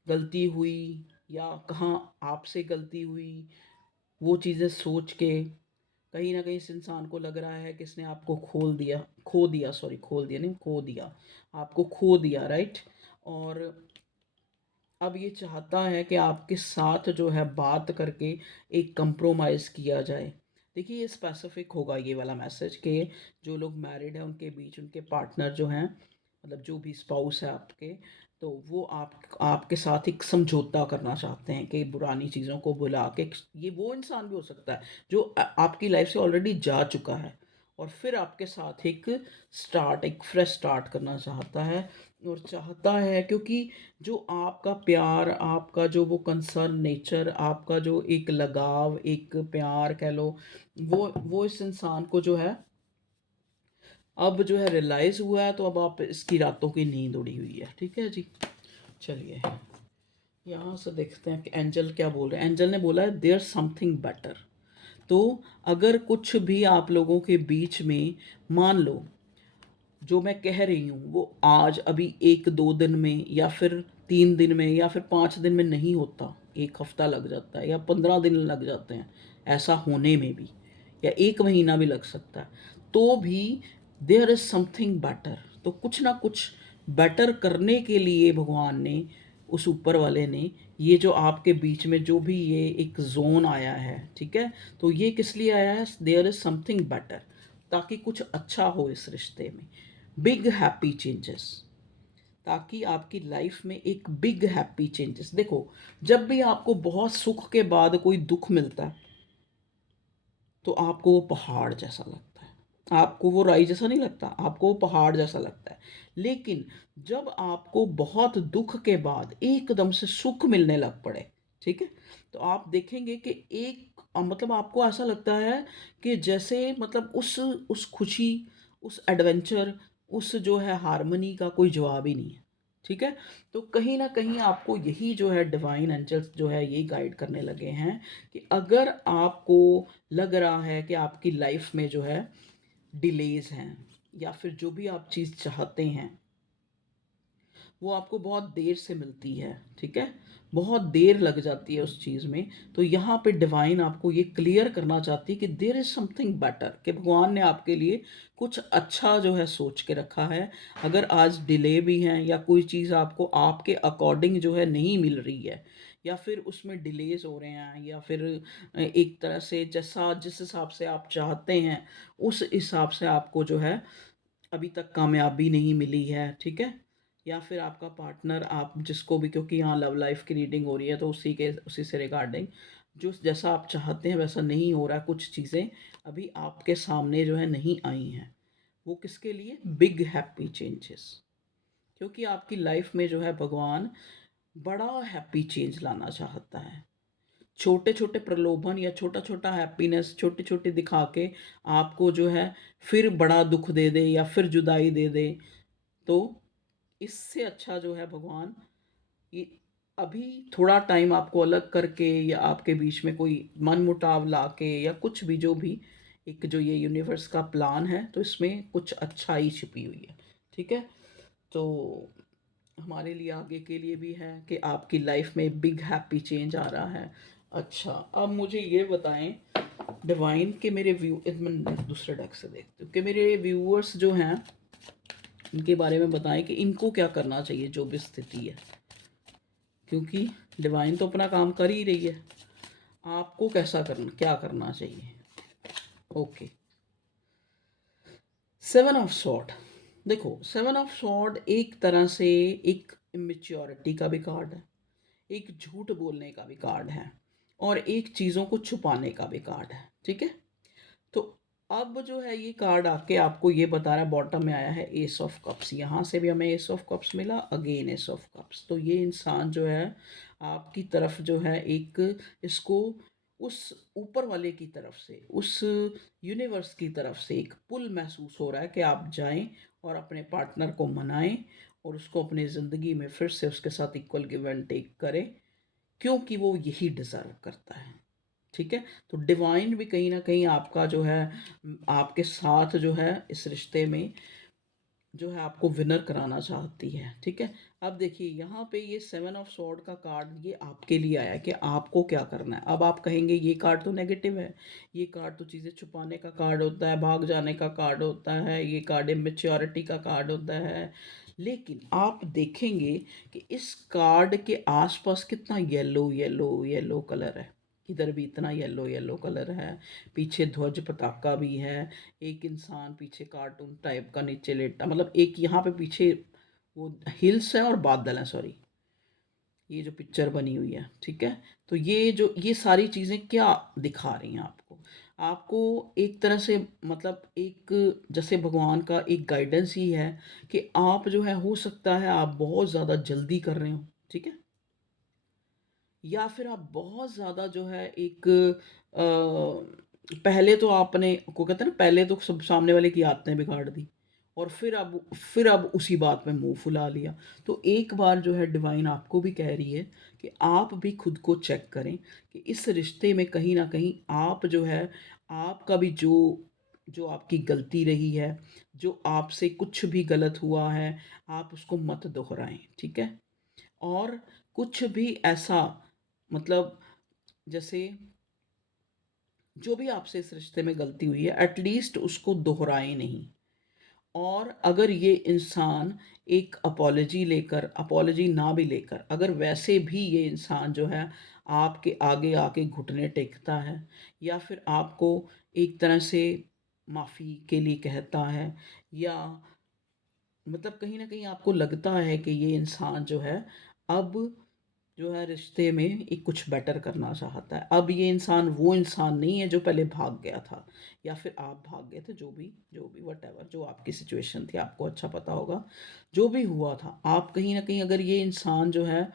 गलती हुई या कहाँ आपसे गलती हुई, वो चीज़ें सोच के कहीं ना कहीं इस इंसान को लग रहा है कि इसने आपको खो दिया, सॉरी, खोल दिया नहीं, खो दिया, आपको खो दिया, राइट। और अब ये चाहता है कि आपके साथ जो है बात करके एक कंप्रोमाइज़ किया जाए। देखिए ये स्पेसिफिक होगा ये वाला मैसेज, कि जो लोग मैरिड हैं उनके बीच, उनके पार्टनर जो हैं, मतलब जो भी स्पाउस है आपके, तो वो आपके साथ एक समझौता करना चाहते हैं कि पुरानी चीज़ों को भुला के, ये वो इंसान भी हो सकता है जो आपकी लाइफ से ऑलरेडी जा चुका है और फिर आपके साथ एक फ्रेश स्टार्ट करना चाहता है। और चाहता है क्योंकि जो आपका प्यार, आपका जो वो कंसर्न नेचर, आपका जो एक लगाव, एक प्यार कह लो, वो इस इंसान को जो है अब जो है रियलाइज़ हुआ है, तो अब आप इसकी रातों की नींद उड़ी हुई है। ठीक है जी। चलिए यहाँ से देखते हैं कि एंजल क्या बोल रहे हैं। एंजल ने बोला है देयर समथिंग बेटर। तो अगर कुछ भी आप लोगों के बीच में, मान लो जो मैं कह रही हूँ वो आज अभी 1-2 दिन में या फिर 3 दिन में या फिर 5 दिन में नहीं होता, 1 हफ्ता लग जाता है या 15 दिन लग जाते हैं ऐसा होने में भी, या 1 महीना भी लग सकता है, तो भी देयर इज़ समथिंग बेटर। तो कुछ ना कुछ बेटर करने के लिए भगवान ने, उस ऊपर वाले ने, ये जो आपके बीच में जो भी ये एक जोन आया है, ठीक है, तो ये किस लिए आया है? देयर इज़ समथिंग बेटर, ताकि कुछ अच्छा हो इस रिश्ते में, बिग हैप्पी चेंजेस, ताकि आपकी लाइफ में एक बिग हैप्पी चेंजेस। देखो, जब भी आपको बहुत सुख के बाद कोई दुख मिलता है तो आपको वो पहाड़ जैसा लगता है, आपको वो राई जैसा नहीं लगता, आपको वो पहाड़ जैसा लगता है। लेकिन जब आपको बहुत दुख के बाद एकदम से सुख मिलने लग पड़े, ठीक है, तो आप देखेंगे कि मतलब आपको ऐसा लगता है कि जैसे मतलब उस खुशी, उस एडवेंचर, उस जो है हार्मनी का कोई जवाब ही नहीं है। ठीक है। तो कहीं ना कहीं आपको यही जो है डिवाइन एंजल्स जो है ये गाइड करने लगे हैं कि अगर आपको लग रहा है कि आपकी लाइफ में जो है डिलेज हैं, या फिर जो भी आप चीज़ चाहते हैं वो आपको बहुत देर से मिलती है, ठीक है, बहुत देर लग जाती है उस चीज़ में, तो यहाँ पे डिवाइन आपको ये क्लियर करना चाहती है कि देर इज़ समथिंग बेटर, कि भगवान ने आपके लिए कुछ अच्छा जो है सोच के रखा है। अगर आज डिले भी हैं या कोई चीज़ आपको आपके अकॉर्डिंग जो है नहीं मिल रही है, या फिर उसमें डिलेज हो रहे हैं, या फिर एक तरह से जैसा जिस हिसाब से आप चाहते हैं उस हिसाब से आपको जो है अभी तक कामयाबी नहीं मिली है, ठीक है, या फिर आपका पार्टनर, आप जिसको भी, क्योंकि यहाँ लव लाइफ की रीडिंग हो रही है तो उसी से रिगार्डिंग जो जैसा आप चाहते हैं वैसा नहीं हो रहा है, कुछ चीज़ें अभी आपके सामने जो है नहीं आई हैं, वो किसके लिए? Big happy changes. क्योंकि आपकी लाइफ में जो है भगवान बड़ा हैप्पी चेंज लाना चाहता है। छोटे छोटे प्रलोभन या छोटा छोटा हैप्पीनेस छोटी छोटी दिखा के आपको जो है फिर बड़ा दुख दे दे या फिर जुदाई दे दे, तो इससे अच्छा जो है भगवान ये अभी थोड़ा टाइम आपको अलग करके, या आपके बीच में कोई मनमुटाव ला के, या कुछ भी जो भी एक जो ये यूनिवर्स का प्लान है, तो इसमें कुछ अच्छाई छिपी हुई है। ठीक है। तो हमारे लिए आगे के लिए भी है कि आपकी लाइफ में बिग हैप्पी चेंज आ रहा है। अच्छा, अब मुझे ये बताएं डिवाइन के मेरे मैं दूसरे डेक से देखती हूँ कि मेरे व्यूअर्स जो हैं इनके बारे में बताएं कि इनको क्या करना चाहिए जो भी स्थिति है, क्योंकि डिवाइन तो अपना काम कर ही रही है, आपको क्या करना चाहिए। Okay, 7 of sword. देखो, 7 ऑफ सॉर्ड एक तरह से एक इमेच्योरिटी का भी कार्ड है, एक झूठ बोलने का भी कार्ड है, और एक चीज़ों को छुपाने का भी कार्ड है। ठीक है। तो अब जो है ये कार्ड आके आपको ये बता रहा है, बॉटम में आया है एस ऑफ कप्स, यहाँ से भी हमें एस ऑफ कप्स मिला, अगेन एस ऑफ कप्स। तो ये इंसान जो है आपकी तरफ जो है एक, इसको उस ऊपर वाले की तरफ से, उस यूनिवर्स की तरफ से एक पुल महसूस हो रहा है कि आप जाएं और अपने पार्टनर को मनाएं और उसको अपनी ज़िंदगी में फिर से उसके साथ इक्वल गिव एंड टेक करें, क्योंकि वो यही डिज़र्व करता है। ठीक है। तो डिवाइन भी कहीं ना कहीं आपका जो है आपके साथ जो है इस रिश्ते में जो है आपको विनर कराना चाहती है। ठीक है। अब देखिए यहाँ पे ये 7 ऑफ सॉर्ड का कार्ड ये आपके लिए आया है कि आपको क्या करना है। अब आप कहेंगे ये कार्ड तो नेगेटिव है, ये कार्ड तो चीज़ें छुपाने का कार्ड होता है, भाग जाने का कार्ड होता है, ये कार्ड इमेच्योरिटी का कार्ड होता है। लेकिन आप देखेंगे कि इस कार्ड के आसपास कितना येलो येलो येलो कलर है, इधर भी इतना येलो येलो कलर है, पीछे ध्वज पताका भी है, एक इंसान पीछे कार्टून टाइप का नीचे लेटा, मतलब एक यहाँ पे पीछे वो हिल्स है और बादल हैं, सॉरी, ये जो पिक्चर बनी हुई है, ठीक है। तो ये सारी चीज़ें क्या दिखा रही हैं आपको, आपको एक तरह से, मतलब एक, जैसे भगवान का एक गाइडेंस ही है कि आप जो है, हो सकता है आप बहुत ज़्यादा जल्दी कर रहे हो, ठीक है, या फिर आप बहुत ज़्यादा जो है एक पहले तो आपने को कहते हैं ना, पहले तो सब सामने वाले की आदतें बिगाड़ दी, और फिर अब उसी बात में मुंह फुला लिया। तो एक बार जो है डिवाइन आपको भी कह रही है कि आप भी खुद को चेक करें कि इस रिश्ते में कहीं ना कहीं आप जो है, आपका भी जो जो आपकी गलती रही है, जो आपसे कुछ भी गलत हुआ है, आप उसको मत दोहराएं, ठीक है। और कुछ भी ऐसा, मतलब जैसे जो भी आपसे इस रिश्ते में गलती हुई है, एटलीस्ट उसको दोहराएं नहीं। और अगर ये इंसान एक अपॉलजी ना भी लेकर, अगर वैसे भी ये इंसान जो है आपके आगे आके घुटने टेकता है, या फिर आपको एक तरह से माफ़ी के लिए कहता है, या मतलब कहीं ना कहीं आपको लगता है कि ये इंसान जो है, अब जो है रिश्ते में एक कुछ बेटर करना चाहता है, अब ये इंसान वो इंसान नहीं है जो पहले भाग गया था, या फिर आप भाग गए थे, जो भी वट एवर जो आपकी सिचुएशन थी, आपको अच्छा पता होगा, जो भी हुआ था, आप कहीं ना कहीं अगर ये इंसान जो है,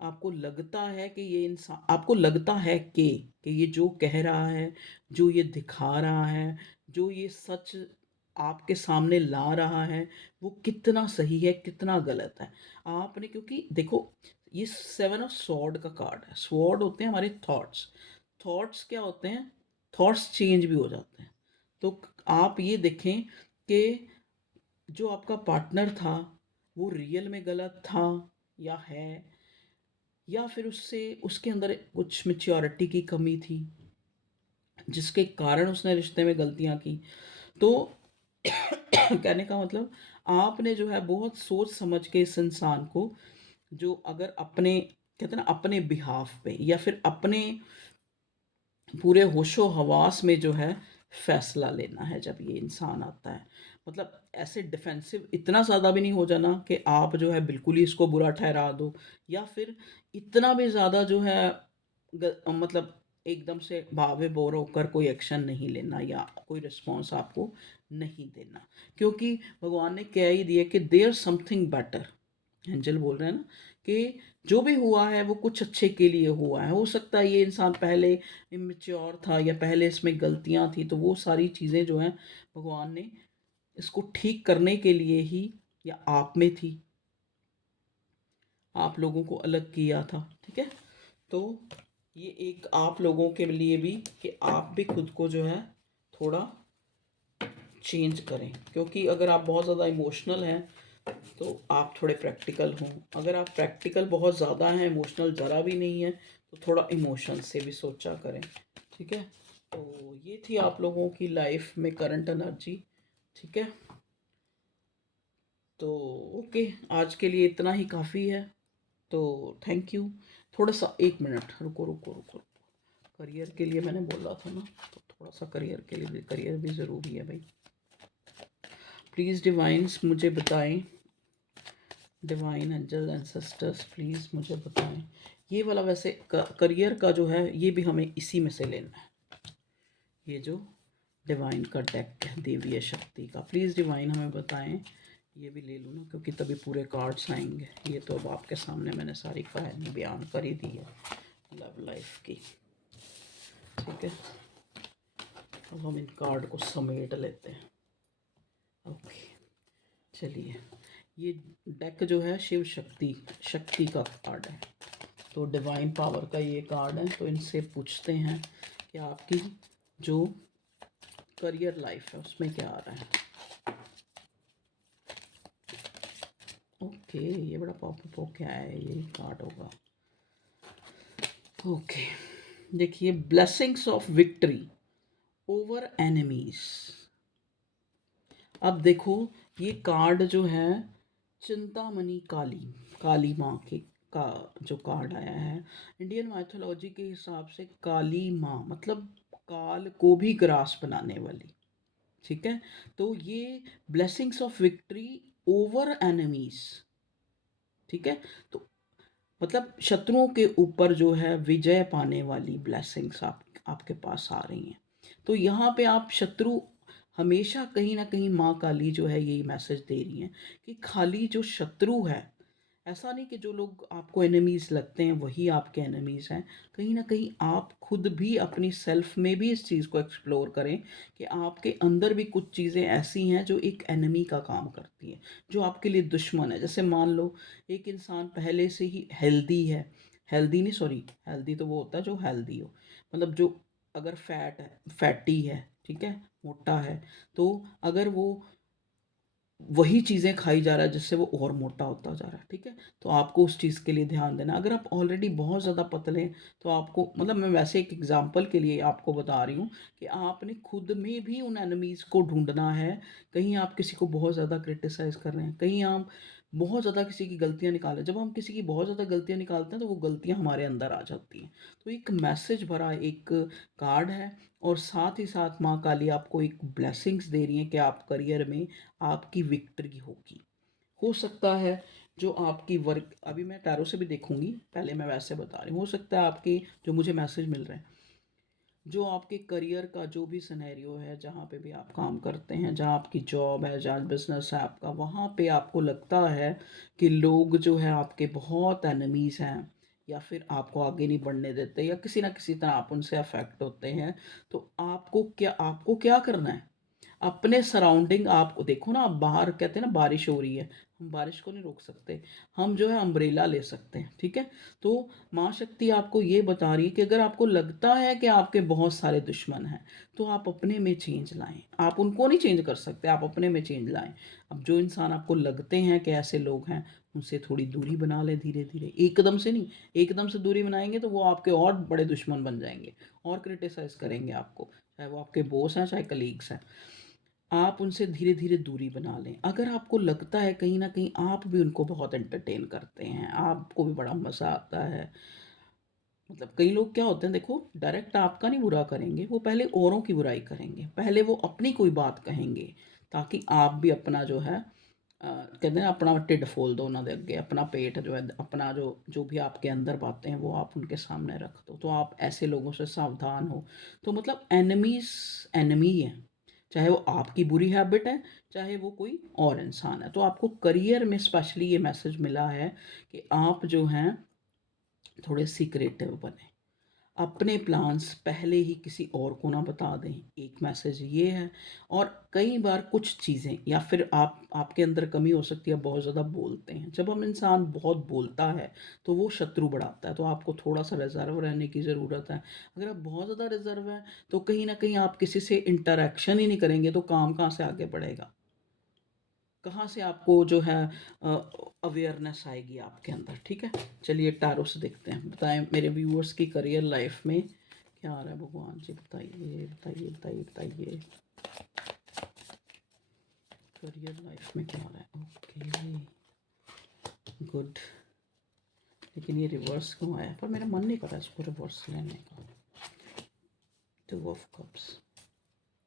आपको लगता है कि ये इंसान, आपको लगता है कि ये जो कह रहा है, जो ये दिखा रहा है, जो ये सच आपके सामने ला रहा है, वो कितना सही है, कितना गलत है, आपने, क्योंकि देखो, ये 7 ऑफ स्वॉर्ड का कार्ड है। स्वॉर्ड होते हैं हमारे थॉट्स, थॉट्स क्या होते हैं, थॉट्स चेंज भी हो जाते हैं। तो आप ये देखें कि जो आपका पार्टनर था, वो रियल में गलत था या है, या फिर उससे उसके अंदर कुछ मेच्योरिटी की कमी थी जिसके कारण उसने रिश्ते में गलतियां की। तो कहने का मतलब, आपने जो है बहुत सोच समझ के इस इंसान को, जो अगर अपने, कहते हैं ना, अपने बिहाफ पे या फिर अपने पूरे होशो हवास में जो है फैसला लेना है जब ये इंसान आता है। मतलब ऐसे डिफेंसिव इतना ज़्यादा भी नहीं हो जाना कि आप जो है बिल्कुल ही इसको बुरा ठहरा दो, या फिर इतना भी ज़्यादा जो है मतलब एकदम से भावे बोर होकर कोई एक्शन नहीं लेना या कोई रिस्पॉन्स आपको नहीं देना, क्योंकि भगवान ने कह ही दिया कि देयर समथिंग बेटर। एंजल बोल रहे हैं ना कि जो भी हुआ है वो कुछ अच्छे के लिए हुआ है, हो सकता है ये इंसान पहले इमेच्योर था या पहले इसमें गलतियां थी, तो वो सारी चीज़ें जो हैं भगवान ने इसको ठीक करने के लिए ही, या आप में थी, आप लोगों को अलग किया था, ठीक है। तो ये एक आप लोगों के लिए भी कि आप भी खुद को जो है थोड़ा चेंज करें, क्योंकि अगर आप बहुत ज़्यादा इमोशनल हैं तो आप थोड़े प्रैक्टिकल हों, अगर आप प्रैक्टिकल बहुत ज़्यादा हैं, इमोशनल ज़रा भी नहीं है, तो थोड़ा इमोशन से भी सोचा करें, ठीक है। तो ये थी आप लोगों की लाइफ में करंट एनर्जी, ठीक है। तो ओके, आज के लिए इतना ही काफ़ी है। तो थैंक यू। थोड़ा सा 1 मिनट रुको रुको रुको, करियर के लिए मैंने बोला था ना, तो थोड़ा सा करियर भी ज़रूरी है भाई। प्लीज़ डिवाइंस मुझे बताएं, डिवाइन एंजल एंसेस्टर्स प्लीज़ मुझे बताएं, ये वाला वैसे करियर का जो है ये भी हमें इसी में से लेना है, ये जो डिवाइन का डेक है देवीय शक्ति का, प्लीज़ डिवाइन हमें बताएं। ये भी ले लूँ ना, क्योंकि तभी पूरे कार्ड्स आएंगे। ये तो अब आपके सामने मैंने सारी कहानी बयान कर ही दी है लव लाइफ की, ठीक है। अब हम इन कार्ड को समेट लेते हैं। ओके, चलिए, ये डेक जो है शिव शक्ति शक्ति का कार्ड है, तो डिवाइन पावर का ये कार्ड है। तो इनसे पूछते हैं कि आपकी जो करियर लाइफ है उसमें क्या आ रहा है। ओके, ये बड़ा पॉपअप हो क्या है, ये कार्ड होगा। ओके, देखिए, blessings of victory over enemies. अब देखो, ये कार्ड जो है चिंतामणि काली, काली माँ के का जो कार्ड आया है, इंडियन माइथोलॉजी के हिसाब से काली माँ मतलब काल को भी ग्रास बनाने वाली, ठीक है। तो ये blessings of victory over enemies, ठीक है। तो मतलब शत्रुओं के ऊपर जो है विजय पाने वाली ब्लेसिंग्स आपके पास आ रही हैं। तो यहाँ पे आप शत्रु हमेशा कहीं ना कहीं माँ काली जो है यही मैसेज दे रही हैं कि खाली जो शत्रु है, ऐसा नहीं कि जो लोग आपको एनिमीज लगते हैं वही आपके एनिमीज हैं। कहीं ना कहीं आप खुद भी अपनी सेल्फ में भी इस चीज़ को एक्सप्लोर करें कि आपके अंदर भी कुछ चीज़ें ऐसी हैं जो एक एनिमी का काम करती हैं, जो आपके लिए दुश्मन है। जैसे मान लो एक इंसान पहले से ही हेल्दी है, हेल्दी नहीं, सॉरी, हेल्दी तो वो होता है जो हेल्दी हो, मतलब जो अगर फैट है, फैटी है, ठीक है, मोटा है, तो अगर वो वही चीज़ें खाई जा रहा है जिससे वो और मोटा होता जा रहा है, ठीक है। तो आपको उस चीज़ के लिए ध्यान देना। अगर आप ऑलरेडी बहुत ज़्यादा पतले हैं तो आपको, मतलब मैं वैसे एक एग्जांपल के लिए आपको बता रही हूँ कि आपने खुद में भी उन एनिमीज़ को ढूंढना है। कहीं आप किसी को बहुत ज़्यादा क्रिटिसाइज़ कर रहे हैं, कहीं आप बहुत ज़्यादा किसी की गलतियाँ निकाल रहे हैं। जब हम किसी की बहुत ज़्यादा गलतियाँ निकालते हैं तो वो गलतियाँ हमारे अंदर आ जाती हैं। तो एक मैसेज भरा एक कार्ड है, और साथ ही साथ माँ काली आपको एक ब्लेसिंग्स दे रही हैं कि आप करियर में आपकी विक्ट्री होगी। हो सकता है जो आपकी वर्क, अभी मैं टैरो से भी देखूंगी, पहले मैं वैसे बता रही हूँ, हो सकता है आपकी जो मुझे मैसेज मिल रहे हैं, जो आपके करियर का जो भी सिनेरियो है, जहाँ पे भी आप काम करते हैं, जहाँ आपकी जॉब है, जहाँ बिजनेस है आपका, वहाँ पे आपको लगता है कि लोग जो है आपके बहुत एनिमीज़ हैं, या फिर आपको आगे नहीं बढ़ने देते, या किसी ना किसी तरह आप उनसे अफेक्ट होते हैं। तो आपको क्या करना है, अपने सराउंडिंग आप देखो ना। आप बाहर कहते हैं ना बारिश हो रही है, हम बारिश को नहीं रोक सकते, हम जो है अम्ब्रेला ले सकते हैं, ठीक है। तो माँ शक्ति आपको ये बता रही है कि अगर आपको लगता है कि आपके बहुत सारे दुश्मन हैं, तो आप अपने में चेंज लाएं। आप उनको नहीं चेंज कर सकते, आप अपने में चेंज लाएं। अब जो इंसान आपको लगते हैं कि ऐसे लोग हैं, उनसे थोड़ी दूरी बना लें, धीरे धीरे, एकदम से नहीं। एकदम से दूरी बनाएंगे तो वो आपके और बड़े दुश्मन बन जाएंगे, और क्रिटिसाइज करेंगे आपको, चाहे वो आपके बॉस हैं चाहे कलीग्स हैं। आप उनसे धीरे धीरे दूरी बना लें। अगर आपको लगता है कहीं ना कहीं आप भी उनको बहुत एंटरटेन करते हैं, आपको भी बड़ा मज़ा आता है, मतलब कई लोग क्या होते हैं, देखो, डायरेक्ट आपका नहीं बुरा करेंगे, वो पहले औरों की बुराई करेंगे, पहले वो अपनी कोई बात कहेंगे, ताकि आप भी अपना जो है कहते हैं ना, अपना ढिड फोल दो उन्होंने अगे, अपना पेट जो है, अपना जो जो भी आपके अंदर बातें हैं वो आप उनके सामने रख दो। तो आप ऐसे लोगों से सावधान हो। तो मतलब एनिमीज एनिमी है, चाहे वो आपकी बुरी हैबिट है, चाहे वो कोई और इंसान है। तो आपको करियर में स्पेशली ये मैसेज मिला है कि आप जो हैं थोड़े सीक्रेटिव बने, अपने प्लान्स पहले ही किसी और को ना बता दें, एक मैसेज ये है। और कई बार कुछ चीज़ें, या फिर आपके अंदर कमी हो सकती है, बहुत ज़्यादा बोलते हैं। जब हम इंसान बहुत बोलता है तो वो शत्रु बढ़ाता है, तो आपको थोड़ा सा रिजर्व रहने की ज़रूरत है। अगर आप बहुत ज़्यादा रिजर्व हैं तो कहीं ना कहीं आप किसी से इंटरेक्शन ही नहीं करेंगे, तो काम कहाँ से आगे बढ़ेगा, कहाँ से आपको जो है अवेयरनेस आएगी आपके अंदर, ठीक है। चलिए टैरो से देखते हैं, बताएं मेरे व्यूअर्स की करियर लाइफ में क्या आ रहा है। भगवान जी बताइए बताइए बताइए बताइए, करियर लाइफ में क्या आ रहा है। Okay, good. लेकिन ये रिवर्स क्यों आया, पर मेरा मन नहीं कर रहा इसको रिवर्स लेने का। Two of cups,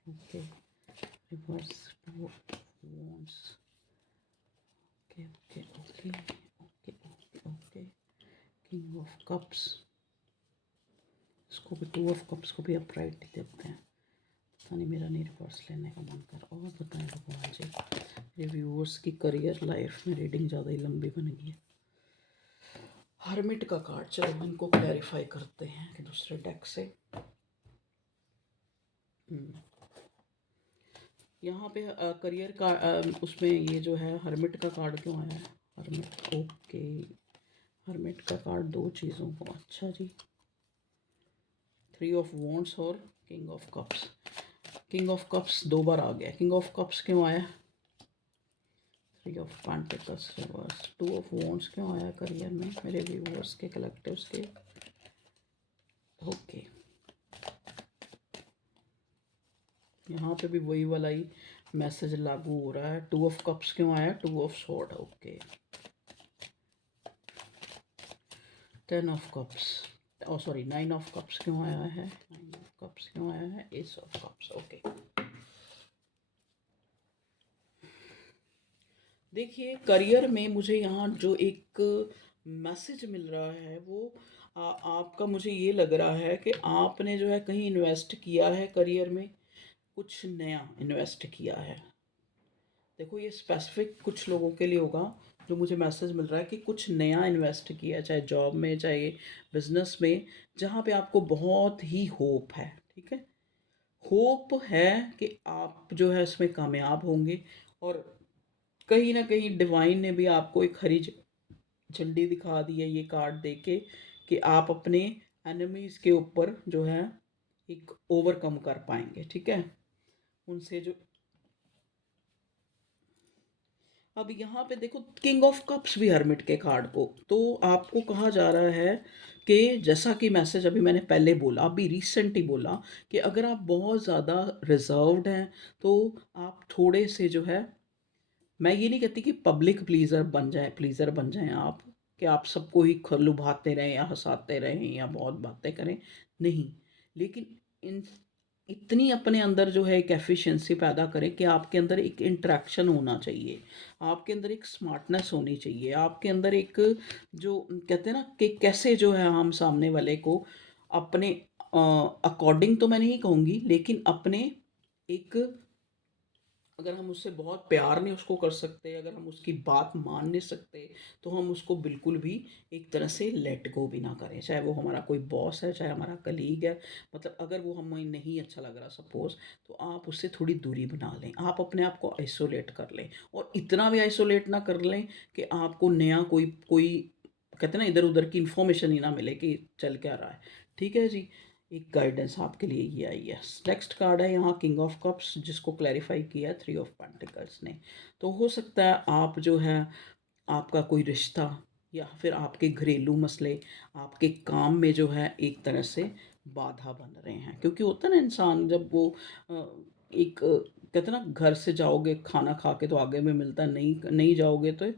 okay, reverse, two of wands, okay okay okay okay okay okay, king of cups, इसको भी टू ऑफ कप्स को भी अपराइट देते हैं। पता नहीं, मेरा नहीं रिवर्स लेने का मन कर। और बताएं भगवान जी, मेरे व्यूअर्स की करियर लाइफ में रीडिंग ज़्यादा ही लंबी बन गई है। हर्मिट का कार्ड, चलो इनको क्लैरिफाई करते हैं कि दूसरे डेक से। यहाँ पे करियर का उसमें ये जो है हर्मिट का कार्ड क्यों आया है। हर्मिट, ओके, हर्मिट का कार्ड दो चीज़ों को, अच्छा जी, थ्री ऑफ वॉन्ड्स और king of cups. King of cups दो बार आ गया। किंग ऑफ कप्स क्यों आया, three of pentacles reverse, two of wands क्यों आया करियर में मेरे व्यूअर्स के, कलेक्टिव्स के। ओके, यहाँ पे भी वही वाला ही मैसेज लागू हो रहा है। टू ऑफ कप्स क्यों आया, two of sword, okay, ten of cups, o sorry, nine of cups क्यों आया है, नाइन ऑफ कप्स क्यों आया है, एस ऑफ कप्स, ओके। देखिए करियर में मुझे यहाँ जो एक मैसेज मिल रहा है वो आपका मुझे ये लग रहा है कि आपने जो है कहीं इन्वेस्ट किया है करियर में, कुछ नया इन्वेस्ट किया है। देखो ये स्पेसिफिक कुछ लोगों के लिए होगा, जो मुझे मैसेज मिल रहा है कि कुछ नया इन्वेस्ट किया, चाहे जॉब में चाहे बिजनेस में, जहाँ पे आपको बहुत ही होप है। ठीक है, होप है कि आप जो है इसमें कामयाब होंगे, और कहीं ना कहीं डिवाइन ने भी आपको एक हरी झंडी दिखा दी है ये कार्ड देके, कि आप अपने एनिमीज के ऊपर जो है एक ओवरकम कर पाएंगे। ठीक है, उनसे जो अब यहाँ पे देखो किंग ऑफ कप्स भी हर्मिट के कार्ड को, तो आपको कहा जा रहा है कि जैसा कि मैसेज अभी मैंने पहले बोला, अभी रिसेंट ही बोला, कि अगर आप बहुत ज़्यादा रिजर्व्ड हैं तो आप थोड़े से जो है, मैं ये नहीं कहती कि पब्लिक प्लीज़र बन जाएं आप, कि आप सबको ही लुभाते रहें या हंसाते रहें या बहुत बातें करें, नहीं। लेकिन इन इतनी अपने अंदर जो है एक एफिशिएंसी पैदा करें कि आपके अंदर एक इंटरेक्शन होना चाहिए, आपके अंदर एक स्मार्टनेस होनी चाहिए, आपके अंदर एक, जो कहते हैं ना कि कैसे जो है हम सामने वाले को अपने अकॉर्डिंग तो मैं नहीं कहूँगी, लेकिन अपने एक, अगर हम उससे बहुत प्यार नहीं उसको कर सकते, अगर हम उसकी बात मान नहीं सकते, तो हम उसको बिल्कुल भी एक तरह से लेट गो भी ना करें, चाहे वो हमारा कोई बॉस है, चाहे हमारा कलीग है। मतलब अगर वो हमें नहीं अच्छा लग रहा सपोज़, तो आप उससे थोड़ी दूरी बना लें, आप अपने आप को आइसोलेट कर लें, और इतना भी आइसोलेट ना कर लें कि आपको नया कोई कोई कहते हैं ना इधर उधर की इन्फॉर्मेशन ही ना मिले कि चल क्या रहा है। ठीक है जी, एक गाइडेंस आपके लिए ये आई है। नेक्स्ट कार्ड है यहाँ किंग ऑफ कप्स, जिसको क्लैरिफाई किया है थ्री ऑफ पेंटिकल्स ने। तो हो सकता है आप जो है, आपका कोई रिश्ता या फिर आपके घरेलू मसले आपके काम में जो है एक तरह से बाधा बन रहे हैं, क्योंकि होता है ना इंसान जब वो एक कहते हैं ना, घर से जाओगे खाना खा के तो आगे में मिलता है, नहीं नहीं जाओगे तो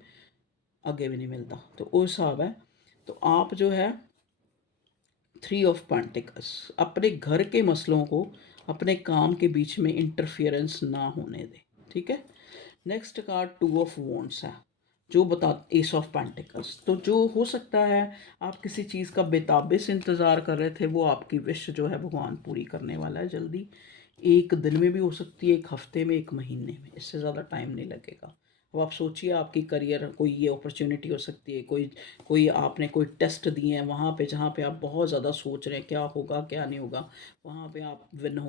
आगे भी नहीं मिलता, तो वो हिसाब है। तो आप जो है थ्री ऑफ पेंटिकल्स, अपने घर के मसलों को अपने काम के बीच में इंटरफियरेंस ना होने दें। ठीक है, next card two of wands है, जो बता एस ऑफ पेंटिकल्स। तो जो हो सकता है आप किसी चीज़ का बेताबे से इंतज़ार कर रहे थे, वो आपकी विश जो है भगवान पूरी करने वाला है जल्दी। एक दिन में भी हो सकती है, एक हफ्ते में, एक महीने में, इससे ज़्यादा टाइम नहीं लगेगा। अब आप सोचिए आपकी करियर कोई ये अपॉर्चुनिटी हो सकती है, कोई कोई आपने कोई टेस्ट दिए हैं वहाँ पे, जहाँ पे आप बहुत ज़्यादा सोच रहे हैं क्या होगा क्या नहीं होगा, वहाँ पे आप विनर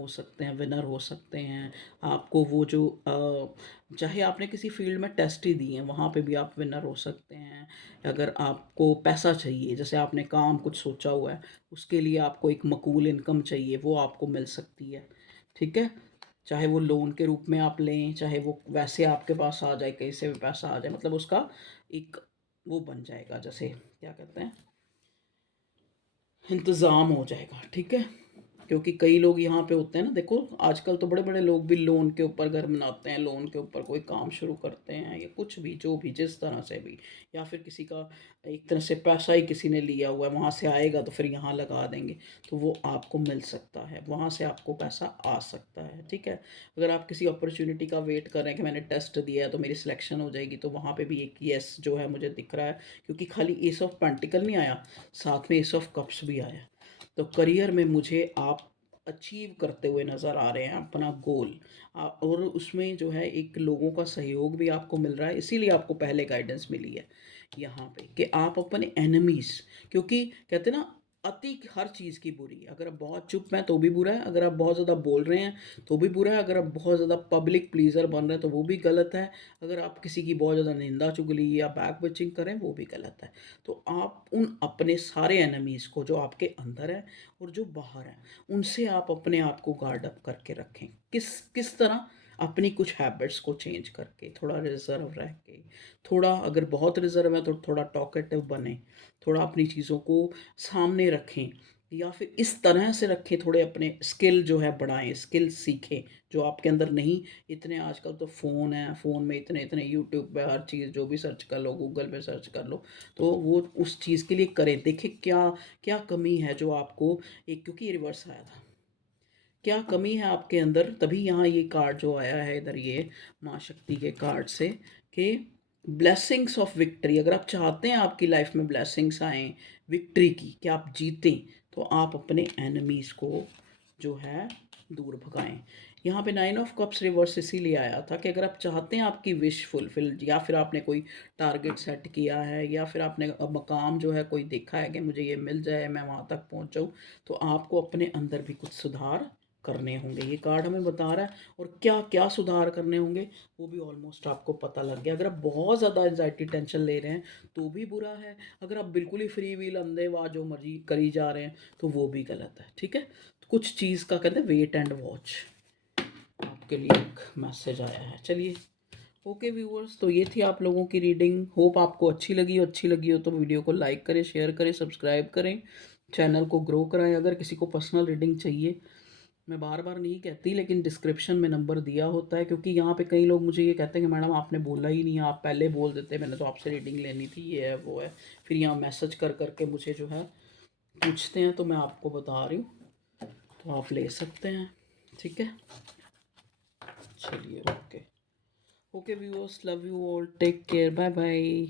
हो सकते हैं। आपको वो जो चाहे आपने किसी फील्ड में टेस्ट ही दिए हैं, वहाँ पे भी आप विनर हो सकते हैं। अगर आपको पैसा चाहिए, जैसे आपने काम कुछ सोचा हुआ है, उसके लिए आपको एक मकबूल इनकम चाहिए, वो आपको मिल सकती है। ठीक है, चाहे वो लोन के रूप में आप लें, चाहे वो वैसे आपके पास आ जाए, कहीं से भी पैसा आ जाए, मतलब उसका एक वो बन जाएगा, जैसे क्या कहते हैं, इंतज़ाम हो जाएगा। ठीक है, क्योंकि कई लोग यहाँ पे होते हैं ना, देखो आजकल तो बड़े बड़े लोग भी लोन के ऊपर घर बनाते हैं, लोन के ऊपर कोई काम शुरू करते हैं, या कुछ भी जो भी जिस तरह से भी, या फिर किसी का एक तरह से पैसा ही किसी ने लिया हुआ है, वहाँ से आएगा तो फिर यहाँ लगा देंगे, तो वो आपको मिल सकता है, वहाँ से आपको पैसा आ सकता है। ठीक है, अगर आप किसी अपॉर्चुनिटी का वेट कर रहे हैं कि मैंने टेस्ट दिया है तो मेरी सिलेक्शन हो जाएगी, तो वहाँ पे भी एक येस जो है मुझे दिख रहा है, क्योंकि खाली एस ऑफ पेंटिकल नहीं आया, साथ में एस ऑफ कप्स भी आया। तो करियर में मुझे आप अचीव करते हुए नज़र आ रहे हैं अपना गोल, और उसमें जो है एक लोगों का सहयोग भी आपको मिल रहा है, इसीलिए आपको पहले गाइडेंस मिली है यहाँ पे कि आप अपने एनिमीज़, क्योंकि कहते हैं ना अति हर चीज़ की बुरी है, अगर आप बहुत चुप हैं तो भी बुरा है, अगर आप बहुत ज़्यादा बोल रहे हैं तो भी बुरा है, अगर आप बहुत ज़्यादा पब्लिक प्लीजर बन रहे हैं तो वो भी गलत है, अगर आप किसी की बहुत ज़्यादा निंदा चुगली या बैक बिचिंग करें वो भी गलत है। तो आप उन अपने सारे एनिमीज़ को जो आपके अंदर है और जो बाहर है, उनसे आप अपने आप को गार्ड अप करके रखें। किस किस तरह, अपनी कुछ हैबिट्स को चेंज करके, थोड़ा रिजर्व रह के, थोड़ा अगर बहुत रिजर्व है तो थोड़ा टॉकेटिव बने, थोड़ा अपनी चीज़ों को सामने रखें, या फिर इस तरह से रखें, थोड़े अपने स्किल जो है बढ़ाएं, स्किल सीखें जो आपके अंदर नहीं। इतने आजकल तो फ़ोन है, फ़ोन में इतने इतने यूट्यूब पे हर चीज़ जो भी सर्च कर लो, गूगल पे सर्च कर लो, तो वो उस चीज़ के लिए करें, देखें क्या क्या कमी है जो आपको, एक क्योंकि ये रिवर्स आया था, क्या कमी है आपके अंदर, तभी यहाँ ये कार्ड जो आया है इधर, ये माँ शक्ति के कार्ड से, कि ब्लेसिंग्स ऑफ विक्ट्री, अगर आप चाहते हैं आपकी लाइफ में ब्लेसिंग्स आएँ, विक्ट्री की, कि आप जीतें, तो आप अपने एनिमीज़ को जो है दूर भगाएँ। यहाँ पे 9 ऑफ कप्स रिवर्स इसीलिए आया था कि अगर आप चाहते हैं आपकी विश फुलफ़िल, या फिर आपने कोई टारगेट सेट किया है, या फिर आपने मकाम जो है कोई देखा है कि मुझे ये मिल जाए, मैं वहाँ तक पहुँच जाऊँ, तो आपको अपने अंदर भी कुछ सुधार करने होंगे। ये कार्ड हमें बता रहा है, और क्या-क्या सुधार करने होंगे वो भी ऑलमोस्ट आपको पता लग गया। अगर आप बहुत ज़्यादा एंग्ज़ायटी टेंशन ले रहे हैं तो भी बुरा है, अगर आप बिल्कुल ही फ्री व्हील अंधे-वाह जो मर्ज़ी करी जा रहे हैं तो वो भी गलत है, ठीक है? तो कुछ चीज़ का कहते हैं वेट एंड वॉच, आपके लिए एक मैसेज आया है। चलिए, ओके व्यूअर्स, तो ये थी आप लोगों की रीडिंग। होप आपको अच्छी लगी हो तो वीडियो को लाइक करें, शेयर करें, सब्सक्राइब करें, चैनल को ग्रो कराएँ। अगर किसी को पर्सनल रीडिंग चाहिए, मैं बार-बार नहीं कहती, लेकिन डिस्क्रिप्शन में नंबर दिया होता है, क्योंकि यहाँ पे कई लोग मुझे ये कहते हैं कि मैडम आपने बोला ही नहीं, आप पहले बोल देते, मैंने तो आपसे रीडिंग लेनी थी, ये है, वो है। फिर यहाँ मैसेज कर के मुझे जो है पूछते हैं, तो मैं आपको बता रही हूँ, तो आप ले सकते हैं, ठीक है? चलिए, okay. Okay viewers, love you all, take care, bye bye.